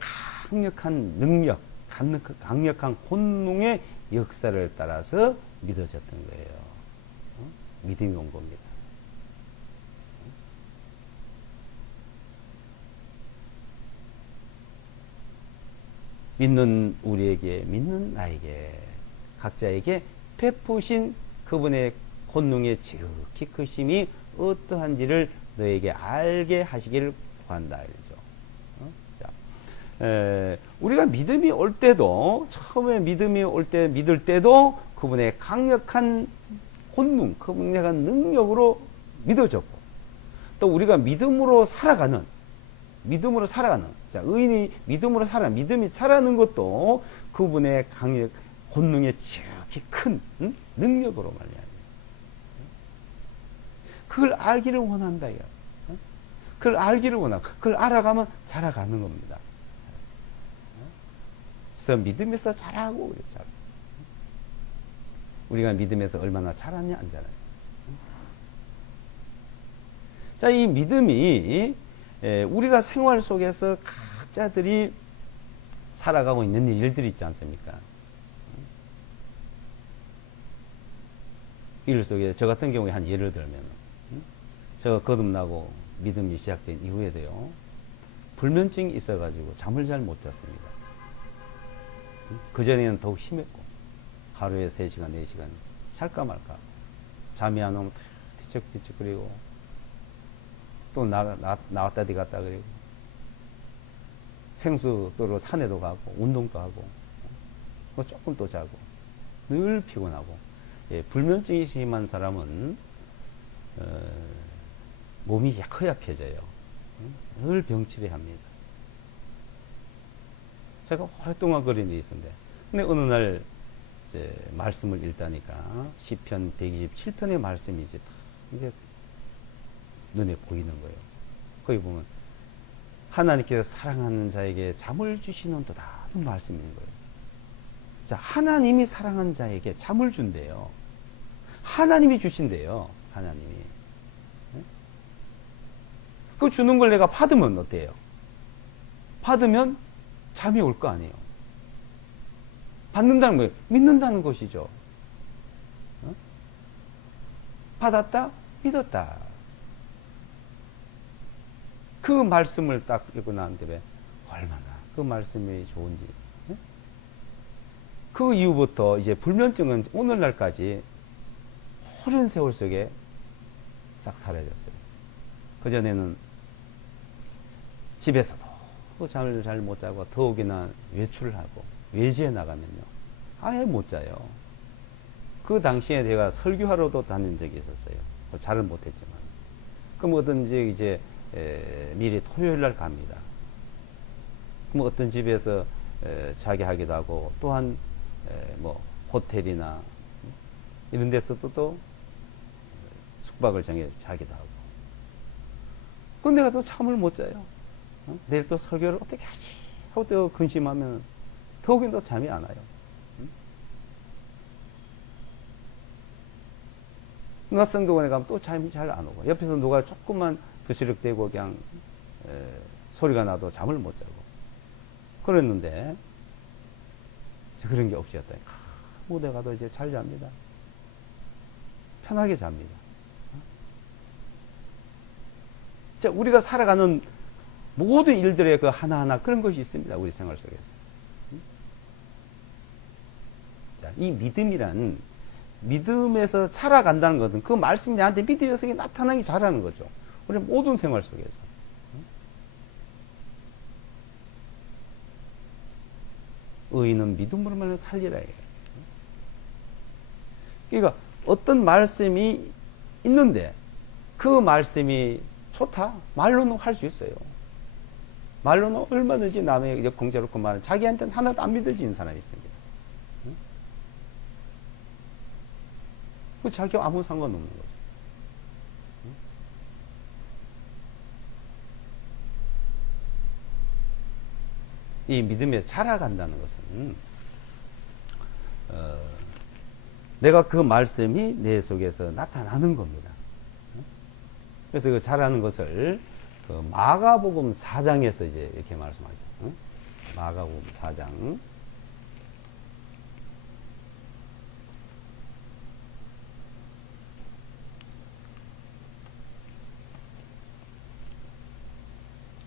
강력한 능력, 강력한 권능의 역사를 따라서 믿어졌던 거예요. 믿음이 온 겁니다. 믿는 우리에게, 믿는 나에게, 각자에게 베푸신 그분의 권능의 지극히 크심이 어떠한지를 너에게 알게 하시기를 구한다. 자, 우리가 믿음이 올 때도, 처음에 믿음이 올 때, 믿을 때도 그분의 강력한 권능, 그분의 강력한 능력으로 믿어졌고, 또 우리가 믿음으로 살아가는, 자, 의인이 믿음으로 믿음이 자라는 것도 그분의 강력, 권능의 지극히 큰 능력으로 말이야. 그걸 알기를 원한다. 그걸 알기를 원하고, 그걸 알아가면 자라가는 겁니다. 그래서 믿음에서 자라고 그랬잖아. 우리가 믿음에서 얼마나 자랐냐, 안 자랐냐. 자, 이 믿음이 우리가 생활 속에서 각자들이 살아가고 있는 일들이 있지 않습니까? 일 속에 저 같은 경우에 한 예를 들면 제가 거듭나고 믿음이 시작된 이후에도요, 불면증이 있어가지고 잠을 잘 못 잤습니다. 그전에는 더욱 심했고 하루에 3시간 4시간 잘까 말까, 잠이 안 오면 뒤척뒤척거리고 또 나왔다 뒤 갔다 그리고 생수도로 산에도 가고 운동도 하고 뭐 조금 또 자고 늘 피곤하고. 불면증이 심한 사람은 몸이 허약해져요. 늘 병치레 합니다. 제가 오랫동안 그런 일이 있었는데, 근데 어느 날 이제 말씀을 읽다니까 시편 127편의 말씀이 이제 눈에 보이는 거예요. 거기 보면 하나님께서 사랑하는 자에게 잠을 주시는도다 하는 말씀이 있는 거예요. 자, 하나님이 사랑하는 자에게 잠을 준대요. 하나님이 주신대요. 하나님이. 그 주는 걸 내가 받으면 어때요? 받으면 잠이 올 거 아니에요. 받는다는 거예요. 믿는다는 것이죠. 받았다, 믿었다. 그 말씀을 딱 읽고 난 뒤에 얼마나 그 말씀이 좋은지. 그 이후부터 이제 불면증은 오늘날까지 오랜 세월 속에 싹 사라졌어요. 그전에는 집에서도 잠을 잘 못 자고 더욱이나 외출을 하고 외지에 나가면요 아예 못 자요. 그 당시에 제가 설교하러도 다닌 적이 있었어요. 잘은 못했지만. 그럼 어떤지 이제 미리 토요일 날 갑니다. 그럼 어떤 집에서 자게 하기도 하고, 또한 뭐 호텔이나 이런 데서도 또 숙박을 정해 자기도 하고. 그럼 내가 또 잠을 못 자요. 내일 또 설교를 어떻게 하지 하고 또 근심하면 더욱이 더 잠이 안 와요. 성도관에 가면 또 잠이 잘 안 오고, 옆에서 누가 조금만 드시륵대고 그냥 소리가 나도 잠을 못 자고 그랬는데, 그런 게 없었다. 무대 가도 이제 잘 잡니다. 편하게 잡니다. 자, 우리가 살아가는 모든 일들의 그 하나하나 그런 것이 있습니다. 우리 생활 속에서. 자, 이 믿음이란, 믿음에서 살아간다는 것은 그 말씀이 나한테 믿음의 여성이 나타나기 잘하는 거죠. 우리 모든 생활 속에서. 의인은 믿음으로만 살리라. 그러니까 어떤 말씀이 있는데 그 말씀이 좋다 말로는 할 수 있어요. 말로는 얼마든지 남의 공짜롭고 말은 자기한테는 하나도 안 믿어지는 사람이 있습니다. 그 자기와 아무 상관없는 거죠. 이 믿음에 자라간다는 것은 내가 그 말씀이 내 속에서 나타나는 겁니다. 그래서 그 자라는 것을 그 마가복음 4장에서 이제 이렇게 말씀하죠. 마가복음 4장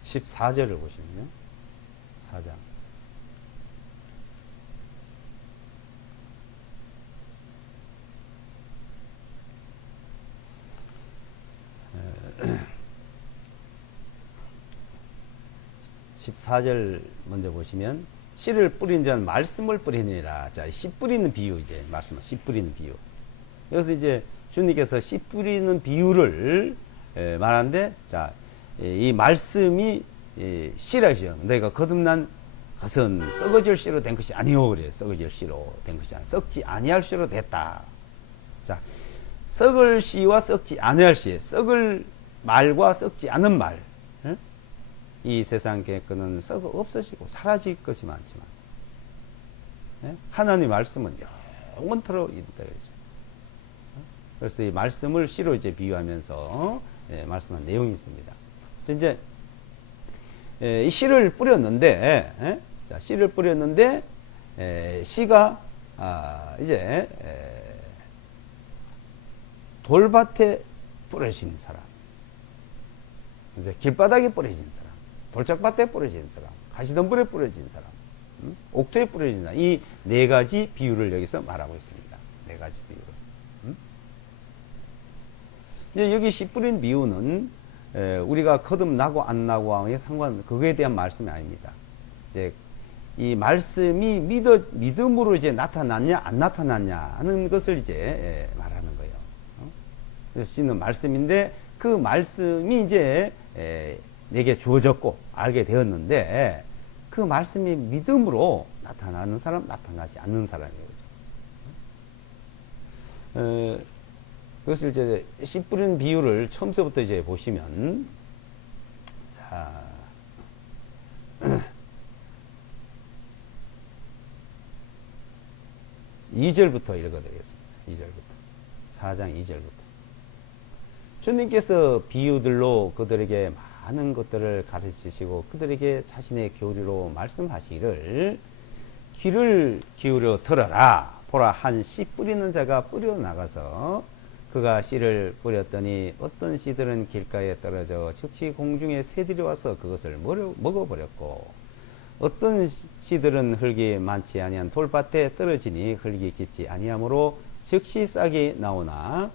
14절을 보시면 4장 (14절) 먼저 보시면, 씨를 뿌린 자는 말씀을 뿌리니라. 자, 씨 뿌리는 비유, 이제 말씀, 씨 뿌리는 비유. 여기서 이제 주님께서 씨 뿌리는 비유를 말하는데, 자, 이 말씀이 씨라죠. 내가 거듭난 것은 썩어질 씨로 된 것이 아니오. 그래요. 썩어질 씨로 된 것이 아니라 썩지 아니할 씨로 됐다. 자, 썩을 씨와 썩지 아니할 씨, 썩을 말과 썩지 않은 말. 이 세상 계획은 썩어 없어지고 사라질 것이 많지만, 하나님의 말씀은 영원토록 있다. 그래서 이 말씀을 씨로 이제 비유하면서 말씀한 내용이 있습니다. 이제 이 씨를 뿌렸는데, 자, 씨를 뿌렸는데, 씨가, 이제, 돌밭에 뿌려진 사람, 이제 길바닥에 뿌려진 사람, 돌짝밭에 뿌려진 사람, 가시덤불에 뿌려진 사람, 옥토에 뿌려진 사람, 이 네 가지 비유를 여기서 말하고 있습니다. 네 가지 비유를. 이제 여기 씨 뿌린 비유는 우리가 거듭나고 안 나고와의 상관, 그거에 대한 말씀이 아닙니다. 이제 이 말씀이 믿음으로 이제 나타났냐, 안 나타났냐 하는 것을 이제 말하는 거예요. 그래서 씨는 말씀인데 그 말씀이 이제 내게 주어졌고 알게 되었는데 그 말씀이 믿음으로 나타나는 사람, 나타나지 않는 사람이에요. 그것을 이제 씨 뿌린 비유를 처음서부터 이제 보시면, 자, 2절부터 읽어드리겠습니다. 2절부터. 4장 2절부터. 주님께서 비유들로 그들에게 많은 것들을 가르치시고 그들에게 자신의 교리로 말씀하시기를 귀를 기울여 들어라. 보라, 한 씨 뿌리는 자가 뿌려 나가서 그가 씨를 뿌렸더니 어떤 씨들은 길가에 떨어져 즉시 공중에 새들이 와서 그것을 먹어버렸고 어떤 씨들은 흙이 많지 아니한 돌밭에 떨어지니 흙이 깊지 아니하므로 즉시 싹이 나오나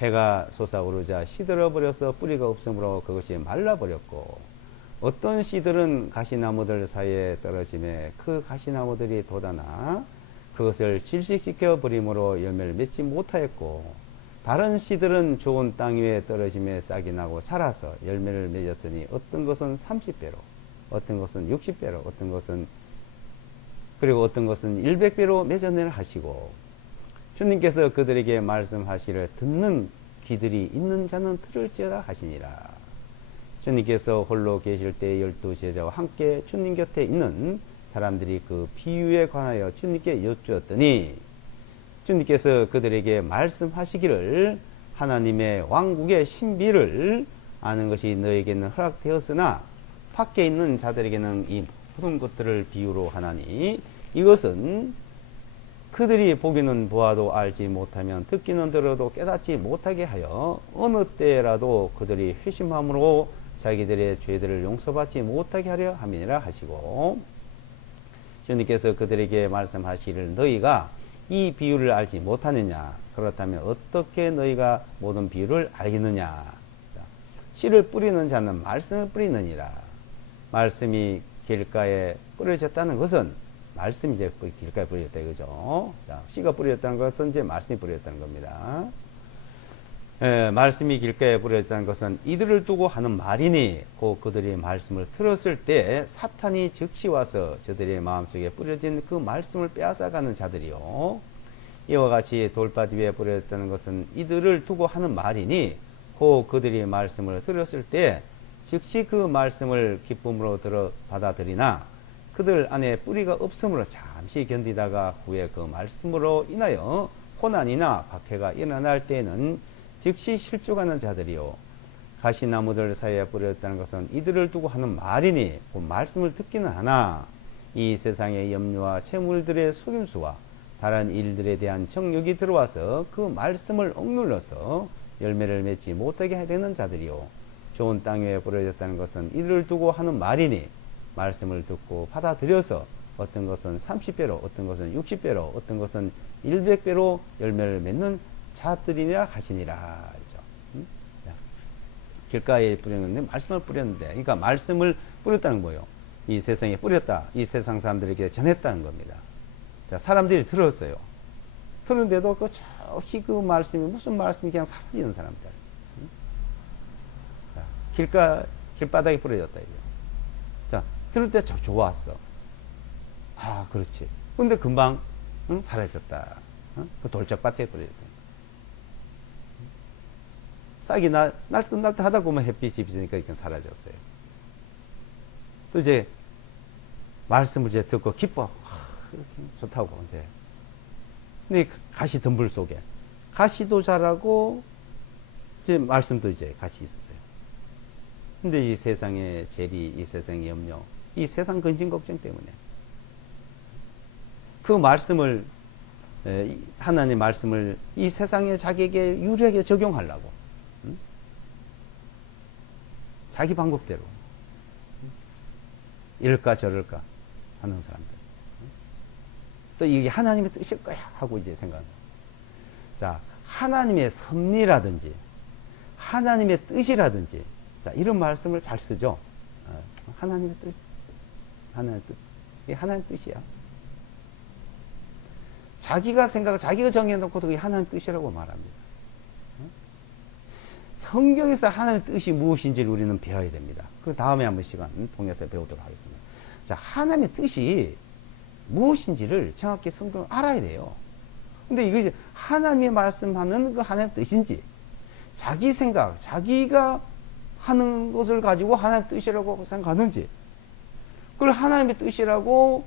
해가 솟아오르자 시들어버려서 뿌리가 없으므로 그것이 말라버렸고 어떤 씨들은 가시나무들 사이에 떨어지매 그 가시나무들이 돋아나 그것을 질식시켜 버림으로 열매를 맺지 못하였고 다른 씨들은 좋은 땅 위에 떨어지매 싹이 나고 자라서 열매를 맺었으니 어떤 것은 30배로 어떤 것은 60배로 어떤 것은 100배로 맺어내라 하시고 주님께서 그들에게 말씀하시를 듣는 귀들이 있는 자는 들을지어다 하시니라. 주님께서 홀로 계실 때 12제자와 함께 주님 곁에 있는 사람들이 그 비유에 관하여 주님께 여쭈었더니 주님께서 그들에게 말씀하시기를 하나님의 왕국의 신비를 아는 것이 너에게는 허락되었으나 밖에 있는 자들에게는 이 모든 것들을 비유로 하나니 이것은 그들이 보기는 보아도 알지 못하면 듣기는 들어도 깨닫지 못하게 하여 어느 때라도 그들이 회심함으로 자기들의 죄들을 용서받지 못하게 하려 함이니라 하시고 주님께서 그들에게 말씀하시기를 너희가 이 비유를 알지 못하느냐 그렇다면 어떻게 너희가 모든 비유를 알겠느냐 씨를 뿌리는 자는 말씀을 뿌리느니라 말씀이 길가에 뿌려졌다는 것은 말씀이 이제 길가에 뿌려졌다 이거죠. 자, 씨가 뿌려졌다는 것은 이제 말씀이 뿌려졌다는 겁니다. 말씀이 길가에 뿌려졌다는 것은 이들을 두고 하는 말이니 곧 그들이 말씀을 들었을 때 사탄이 즉시 와서 저들의 마음속에 뿌려진 그 말씀을 빼앗아가는 자들이요. 이와 같이 돌밭 위에 뿌려졌다는 것은 이들을 두고 하는 말이니 곧 그들이 말씀을 들었을 때 즉시 그 말씀을 기쁨으로 받아들이나 그들 안에 뿌리가 없으므로 잠시 견디다가 후에 그 말씀으로 인하여 고난이나 박해가 일어날 때에는 즉시 실족하는 자들이요 가시나무들 사이에 뿌렸다는 것은 이들을 두고 하는 말이니 그 말씀을 듣기는 하나 이 세상의 염려와 채물들의 속임수와 다른 일들에 대한 정욕이 들어와서 그 말씀을 억눌러서 열매를 맺지 못하게 되는 자들이요 좋은 땅 위에 뿌려졌다는 것은 이들을 두고 하는 말이니 말씀을 듣고 받아들여서 어떤 것은 30배로 어떤 것은 60배로 어떤 것은 100배로 열매를 맺는 자들이라 하시니라. 길가에 뿌렸는데 말씀을 뿌렸는데 그러니까 말씀을 뿌렸다는 거예요. 이 세상에 뿌렸다. 이 세상 사람들에게 전했다는 겁니다. 자, 사람들이 들었어요. 들었는데도 그 저기 그 말씀이 무슨 말씀이 그냥 사라지는 사람들. 자, 길바닥에 뿌려졌다 이거. 자, 들을 때 좋았어. 아, 그렇지. 근데 금방 사라졌다. 그 돌짝밭에 뿌려졌다. 싹이 날듯 하다 보면 햇빛이 비치니까 이렇게 사라졌어요. 또 이제 말씀을 이제 듣고 기뻐. 좋다고 이제. 근데 가시 덤불 속에 가시도 자라고 이제 말씀도 이제 같이 있었어요. 근데 이 세상의 재리, 이 세상의 염려, 이 세상 근심 걱정 때문에 그 말씀을, 하나님의 말씀을 이 세상에 자기에게 유리하게 적용하려고, 자기 방법대로 이럴까 저럴까 하는 사람들, 또 이게 하나님의 뜻일 거야 하고 이제 생각합니다. 자, 하나님의 섭리라든지 하나님의 뜻이라든지, 자, 이런 말씀을 잘 쓰죠. 하나님의 뜻, 하나님의 뜻, 이게 하나님의 뜻이야. 자기가 생각, 자기가 정해놓고도 그게 하나님의 뜻이라고 말합니다. 성경에서 하나님의 뜻이 무엇인지를 우리는 배워야 됩니다. 그 다음에 한번 시간 통해서 배우도록 하겠습니다. 자, 하나님의 뜻이 무엇인지를 정확히 성경을 알아야 돼요. 근데 이거 이제 하나님의 말씀하는 그 하나님의 뜻인지, 자기 생각, 자기가 하는 것을 가지고 하나님의 뜻이라고 생각하는지, 그걸 하나님의 뜻이라고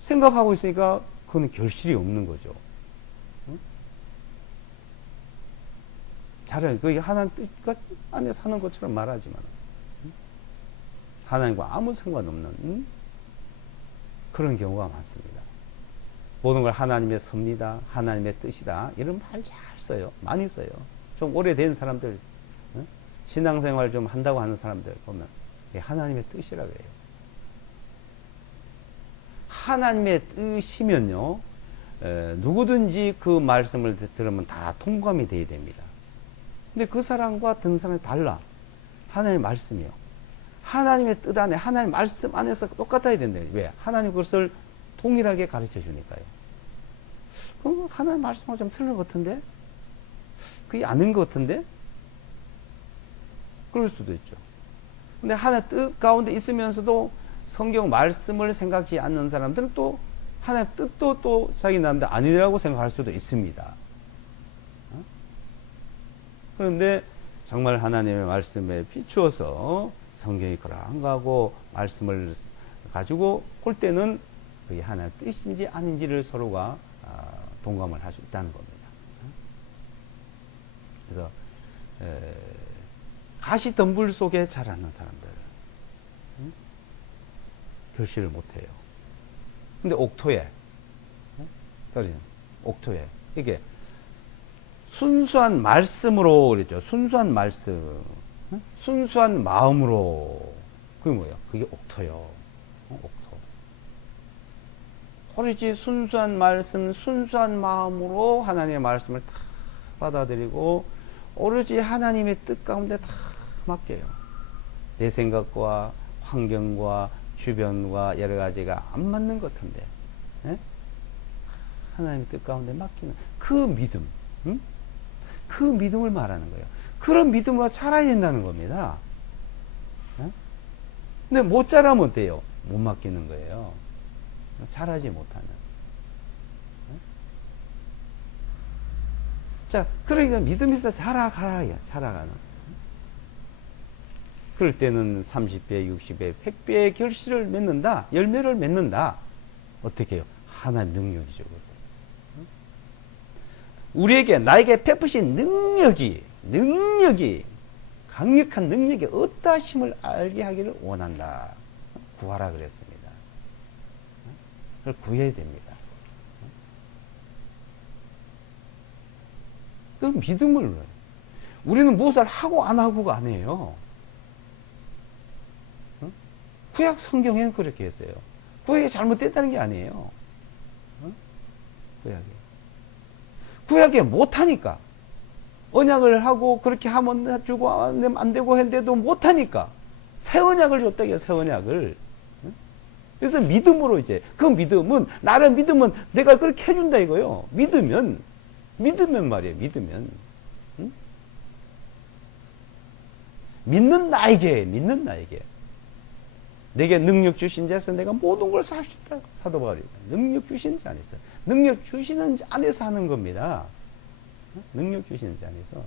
생각하고 있으니까 그건 결실이 없는 거죠. 차라리 그게 하나님 뜻 안에 사는 것처럼 말하지만 하나님과 아무 상관없는 그런 경우가 많습니다. 모든 걸 하나님의 섭리다, 하나님의 뜻이다, 이런 말 잘 써요. 많이 써요. 좀 오래된 사람들, 신앙생활 좀 한다고 하는 사람들 보면 하나님의 뜻이라고 해요. 하나님의 뜻이면요, 누구든지 그 말씀을 들으면 다 통감이 돼야 됩니다. 근데 그 사람과 듣는 사람이 달라. 하나님의 말씀이요. 하나님의 뜻 안에, 하나님의 말씀 안에서 똑같아야 된다요. 왜? 하나님 그것을 동일하게 가르쳐 주니까요. 그럼 하나님 말씀하고 좀 틀린 것 같은데? 그게 아닌 것 같은데? 그럴 수도 있죠. 근데 하나님 뜻 가운데 있으면서도 성경 말씀을 생각지 않는 사람들은 또 하나님 뜻도 또 자기 나름대로 아니라고 생각할 수도 있습니다. 그런데 정말 하나님의 말씀에 비추어서 성경이 그러한가 하고 말씀을 가지고 볼 때는 그게 하나님의 뜻인지 아닌지를 서로가 동감을 할 수 있다는 겁니다. 그래서 가시덤불 속에 자라는 사람들 결실을 못해요. 근데 옥토에 떨어지는 옥토에 이게 순수한 말씀으로 그랬죠. 순수한 말씀, 순수한 마음으로, 그게 뭐예요? 그게 옥토요. 옥토. 오로지 순수한 말씀, 순수한 마음으로 하나님의 말씀을 다 받아들이고 오로지 하나님의 뜻 가운데 다 맡겨요. 내 생각과 환경과 주변과 여러 가지가 안 맞는 것 같은데, 하나님의 뜻 가운데 맡기는 그 믿음, 그 믿음을 말하는 거예요. 그런 믿음으로 자라야 된다는 겁니다. 근데 못 자라면 어때요? 못 맡기는 거예요. 자라지 못하는. 자, 그러니까 믿음에서 자라가라, 자라가는. 그럴 때는 30배, 60배, 100배의 결실을 맺는다, 열매를 맺는다. 어떻게 해요? 하나님 능력이죠. 우리에게, 나에게 베푸신 능력이, 강력한 능력이 어떠 하심을 알게 하기를 원한다. 구하라 그랬습니다. 그걸 구해야 됩니다. 그 믿음을, 우리는 무엇을 하고 안 하고가 아니에요. 구약 성경에는 그렇게 했어요. 구약이 잘못됐다는 게 아니에요. 구약에 못하니까. 언약을 하고 그렇게 하면 주고 안 되고 했는데도 못하니까. 새 언약을 줬다, 새 언약을. 그래서 믿음으로 이제, 그 믿음은, 나를 믿으면 내가 그렇게 해준다 이거요. 믿으면 말이에요, 믿으면. 응? 믿는 나에게. 내게 능력 주신 자에서 내가 모든 걸 살 수 있다. 사도 바울이. 능력 주신 자 안에서. 능력 주시는 자 안에서 하는 겁니다. 능력 주시는 자 안에서.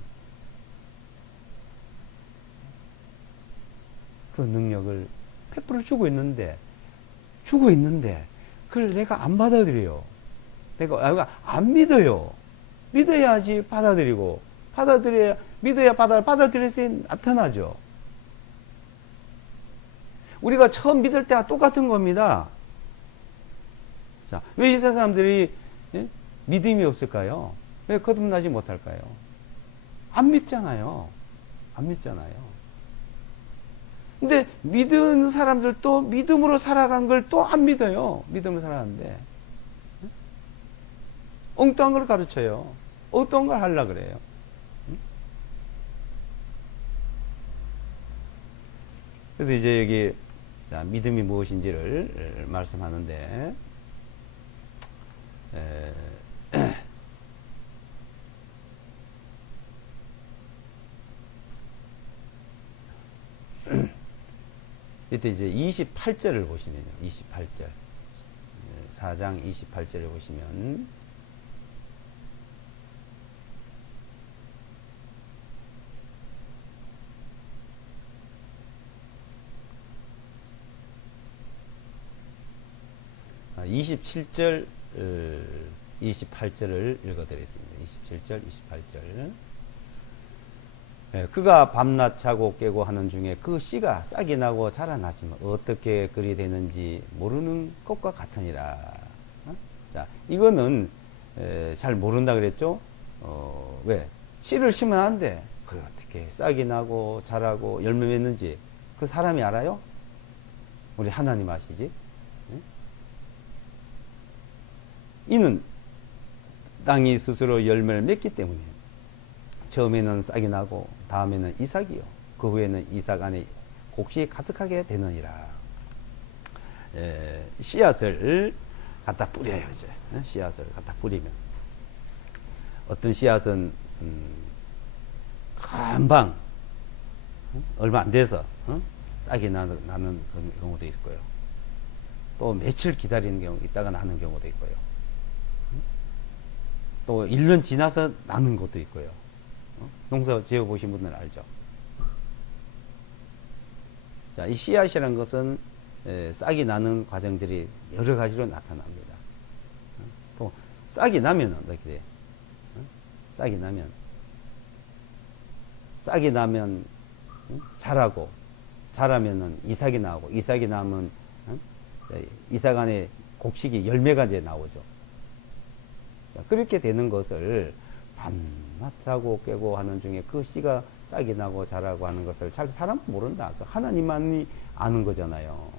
그 능력을 베풀어 주고 있는데, 그걸 내가 안 받아들여요. 내가 안 믿어요. 믿어야지 받아들이고, 믿어야 받아들일 때 나타나죠. 우리가 처음 믿을 때와 똑같은 겁니다. 자, 왜 이 사람들이 예? 믿음이 없을까요? 왜 거듭나지 못할까요? 안 믿잖아요. 안 믿잖아요. 근데 믿은 사람들도 믿음으로 살아간 걸 또 안 믿어요. 믿음으로 살아가는데 엉뚱한 걸 가르쳐요. 어떤 걸 하려고 그래요. 그래서 이제 여기 자, 믿음이 무엇인지를 말씀하는데 이때 이제 28절을 보시면요. 28절. 4장 28절을 보시면 아, 27절 28절을 읽어드리겠습니다. 27절 28절. 그가 밤낮 자고 깨고 하는 중에 그 씨가 싹이 나고 자라나지만 어떻게 그리 되는지 모르는 것과 같으니라. 자, 이거는 잘 모른다 그랬죠? 왜? 씨를 심으면 안 돼. 그 어떻게 싹이 나고 자라고 열매 맺는지 그 사람이 알아요? 우리 하나님 아시지? 이는 땅이 스스로 열매를 맺기 때문이에요. 처음에는 싹이 나고 다음에는 이삭이요. 그 후에는 이삭 안에 곡식이 가득하게 되느니라. 씨앗을 갖다 뿌려요. 이제 씨앗을 갖다 뿌리면 어떤 씨앗은 금방 얼마 안 돼서 싹이 나는 경우도 있고요. 또 며칠 기다리는 경우 있다가 나는 경우도 있고요. 또 1년 지나서 나는 것도 있고요. 농사 지어 보신 분들은 알죠. 자, 이 씨앗이라는 것은 싹이 나는 과정들이 여러 가지로 나타납니다. 또 싹이 나면 어떻게 돼요? 싹이 나면 자라고, 자라면은 이삭이 나오고, 이삭이 나면 이삭 안에 곡식이 열매가 이제 나오죠. 자, 그렇게 되는 것을 밤낮 자고 깨고 하는 중에 그 씨가 싹이 나고 자라고 하는 것을 잘 사람은 모른다. 그 하나님만이 아는 거잖아요.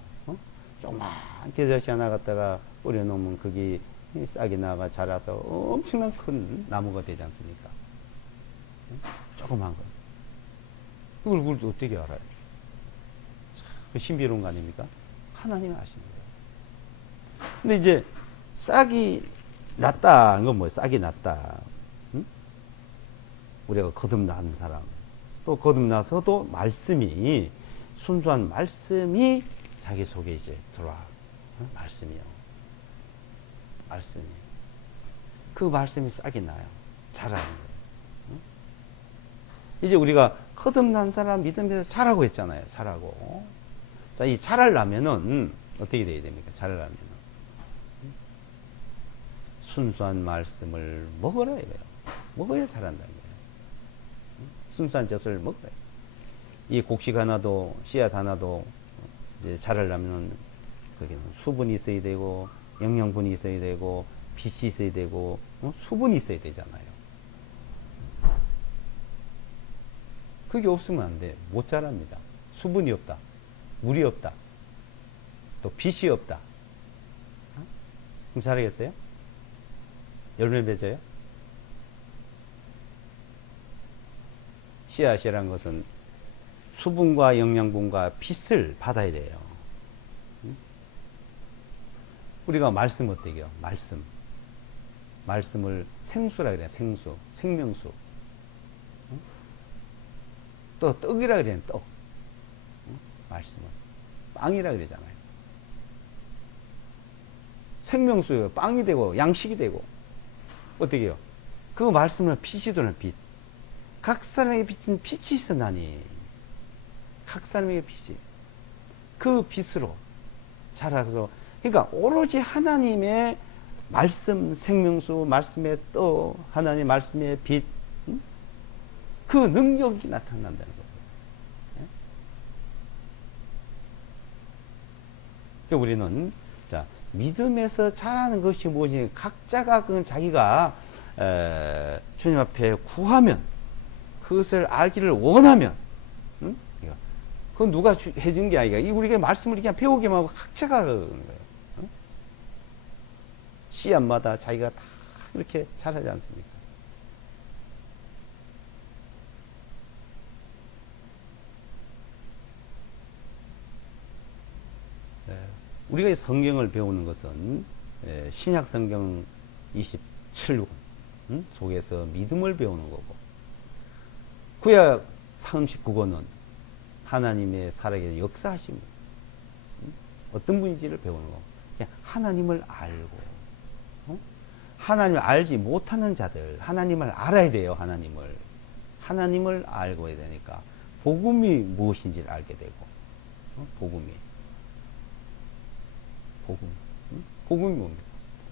조그맣게 젖이 하나 갖다가 뿌려놓으면 그게 싹이 나가 자라서 엄청난 큰 나무가 되지 않습니까? 조그만 거. 그걸 어떻게 알아요? 그 신비로운 거 아닙니까? 하나님이 아시는 거예요. 근데 이제 싹이 났다. 이건 뭐예요? 싹이 났다. 우리가 거듭난 사람. 또 거듭나서도 말씀이, 순수한 말씀이 자기 속에 이제 들어와. 말씀이요. 말씀이. 그 말씀이 싹이 나요. 자라는 거예요. 이제 우리가 거듭난 사람 믿음에서 자라고 했잖아요. 자라고. 자, 이 자라려면은 어떻게 돼야 됩니까? 자라려면은. 순수한 말씀을 먹어라 이거예요. 먹어야 자란다는 거예요. 순수한 젖을 먹어야. 이 곡식 하나도 씨앗 하나도 이제 자라려면 거기는 수분이 있어야 되고 영양분이 있어야 되고 빛이 있어야 되고 수분이 있어야 되잖아요. 그게 없으면 안 돼. 못 자랍니다. 수분이 없다. 물이 없다. 또 빛이 없다. 그럼 자라겠어요? 열매 맺어요? 씨앗이란 것은 수분과 영양분과 빛을 받아야 돼요. 우리가 말씀 어떻게 해요? 말씀을 생수라 그래요. 생수, 생명수. 또 떡이라 그래요. 떡. 말씀은 빵이라 그러잖아요. 생명수예요. 빵이 되고 양식이 되고 어떻게 해요? 그 말씀을 빛이 되는 빛. 각 사람에게 빛은 빛이 있었나니 각 사람에게 빛이 그 빛으로 자라서 그러니까 오로지 하나님의 말씀 생명수 말씀의 떡 하나님의 말씀의 빛 그 능력이 나타난다는 거예요. 그러니까 우리는 자, 믿음에서 자라는 것이 무엇이 각자가 그 자기가 주님 앞에 구하면 그것을 알기를 원하면 응? 그건 누가 해준 게 아니라 우리가 말씀을 그냥 배우기만 하고 각자가 그러는 거예요. 응? 씨앗마다 자기가 다 이렇게 자라지 않습니까? 우리가 성경을 배우는 것은 신약 성경 27권 속에서 믿음을 배우는 거고, 구약 39권은 하나님의 살아계신 역사하심, 어떤 분인지를 배우는 거고, 그냥 하나님을 알고, 하나님을 알지 못하는 자들, 하나님을 알아야 돼요. 하나님을 알고 해야 되니까 복음이 무엇인지를 알게 되고, 복음이 뭡니까?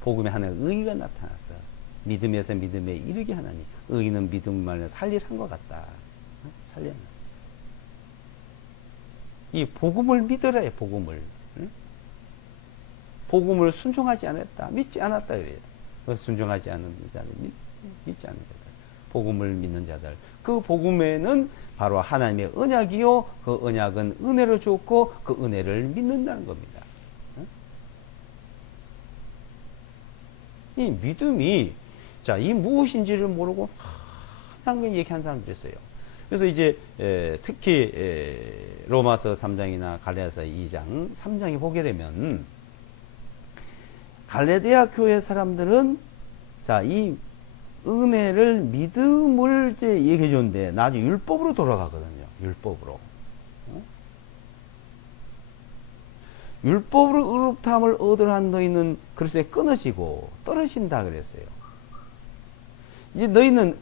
복음에 하나님의 의가 나타났어요. 믿음에서 믿음에 이르게 하나니, 의는 믿음만을 살리한 것 같다. 살리는. 이 복음을 믿으라 해, 복음을. 복음을 순종하지 않았다. 믿지 않았다. 그래요. 순종하지 않은 자들, 믿지 않는 자들. 복음을 믿는 자들. 그 복음에는 바로 하나님의 언약이요. 그 언약은 은혜로 주었고, 그 은혜를 믿는다는 겁니다. 이 믿음이, 자, 이 무엇인지를 모르고 한단 얘기한 사람들이 있어요. 그래서 이제 특히 로마서 3장이나 갈라디아서 2장, 3장에 보게 되면 갈라디아 교회 사람들은 자, 이 은혜를 믿음을 이제 얘기해 줬는데 나중에 율법으로 돌아가거든요. 율법으로. 율법으로 의롭다함을 얻으라는 너희는 그리스도에 끊어지고 떨어진다 그랬어요. 이제 너희는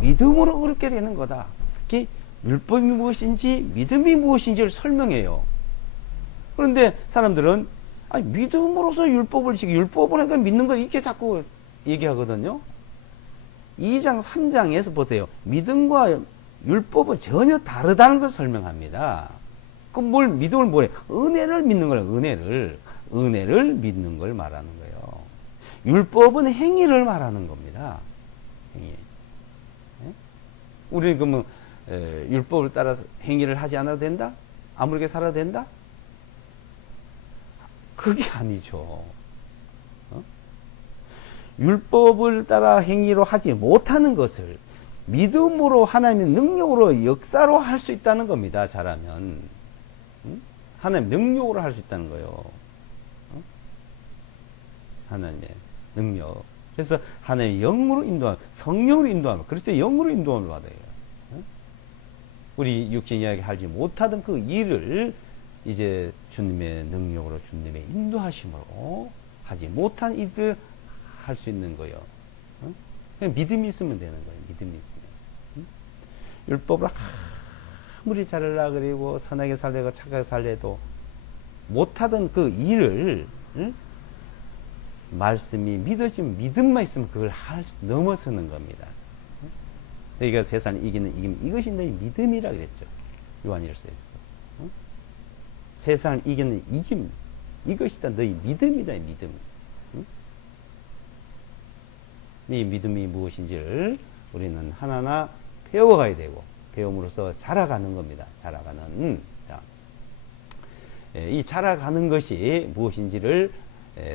믿음으로 의롭게 되는 거다. 특히 율법이 무엇인지 믿음이 무엇인지를 설명해요. 그런데 사람들은 아니, 믿음으로서 율법을 지키고 율법을 하니까 믿는 거 이렇게 자꾸 얘기하거든요. 2장 3장에서 보세요. 믿음과 율법은 전혀 다르다는 걸 설명합니다. 그럼 믿음을 뭐래? 은혜를 믿는 거예요. 은혜를 믿는 걸 말하는 거예요. 율법은 행위를 말하는 겁니다. 행위. 우리는 그러면 율법을 따라서 행위를 하지 않아도 된다? 아무렇게 살아도 된다? 그게 아니죠. 율법을 따라 행위로 하지 못하는 것을 믿음으로 하나님의 능력으로 역사로 할 수 있다는 겁니다. 잘하면. 하나님 능력으로 할 수 있다는 거예요. 하나님의 능력. 그래서 하나님의 영으로 인도함, 성령으로 인도함, 그리스도의 영으로 인도함을 받아요. 우리 육신 이야기 하지 못하던 그 일을 이제 주님의 능력으로, 주님의 인도하심으로 하지 못한 일을 할 수 있는 거예요. 그냥 믿음이 있으면 되는 거예요. 믿음이 있으면. 율법을 아무리 잘하려 그리고 선하게 살려고 착하게 살려도 못하던 그 일을 말씀이 믿어지면 믿음만 있으면 그걸 넘어서는 겁니다. 그러니까 세상을 이기는 이김, 이것이 너희 믿음이라 그랬죠. 요한일서에서. 세상을 이기는 이김, 이것이다 너희 믿음이다. 믿음. 이 믿음이 무엇인지를 우리는 하나하나 배워가야 되고, 배움으로써 자라가는 겁니다. 자라가는. 이 자라가는 것이 무엇인지를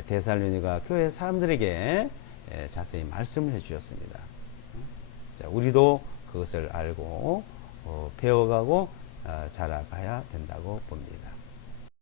데살로니가 교회 사람들에게 자세히 말씀을 해 주셨습니다. 자, 우리도 그것을 알고 배워가고 자라가야 된다고 봅니다.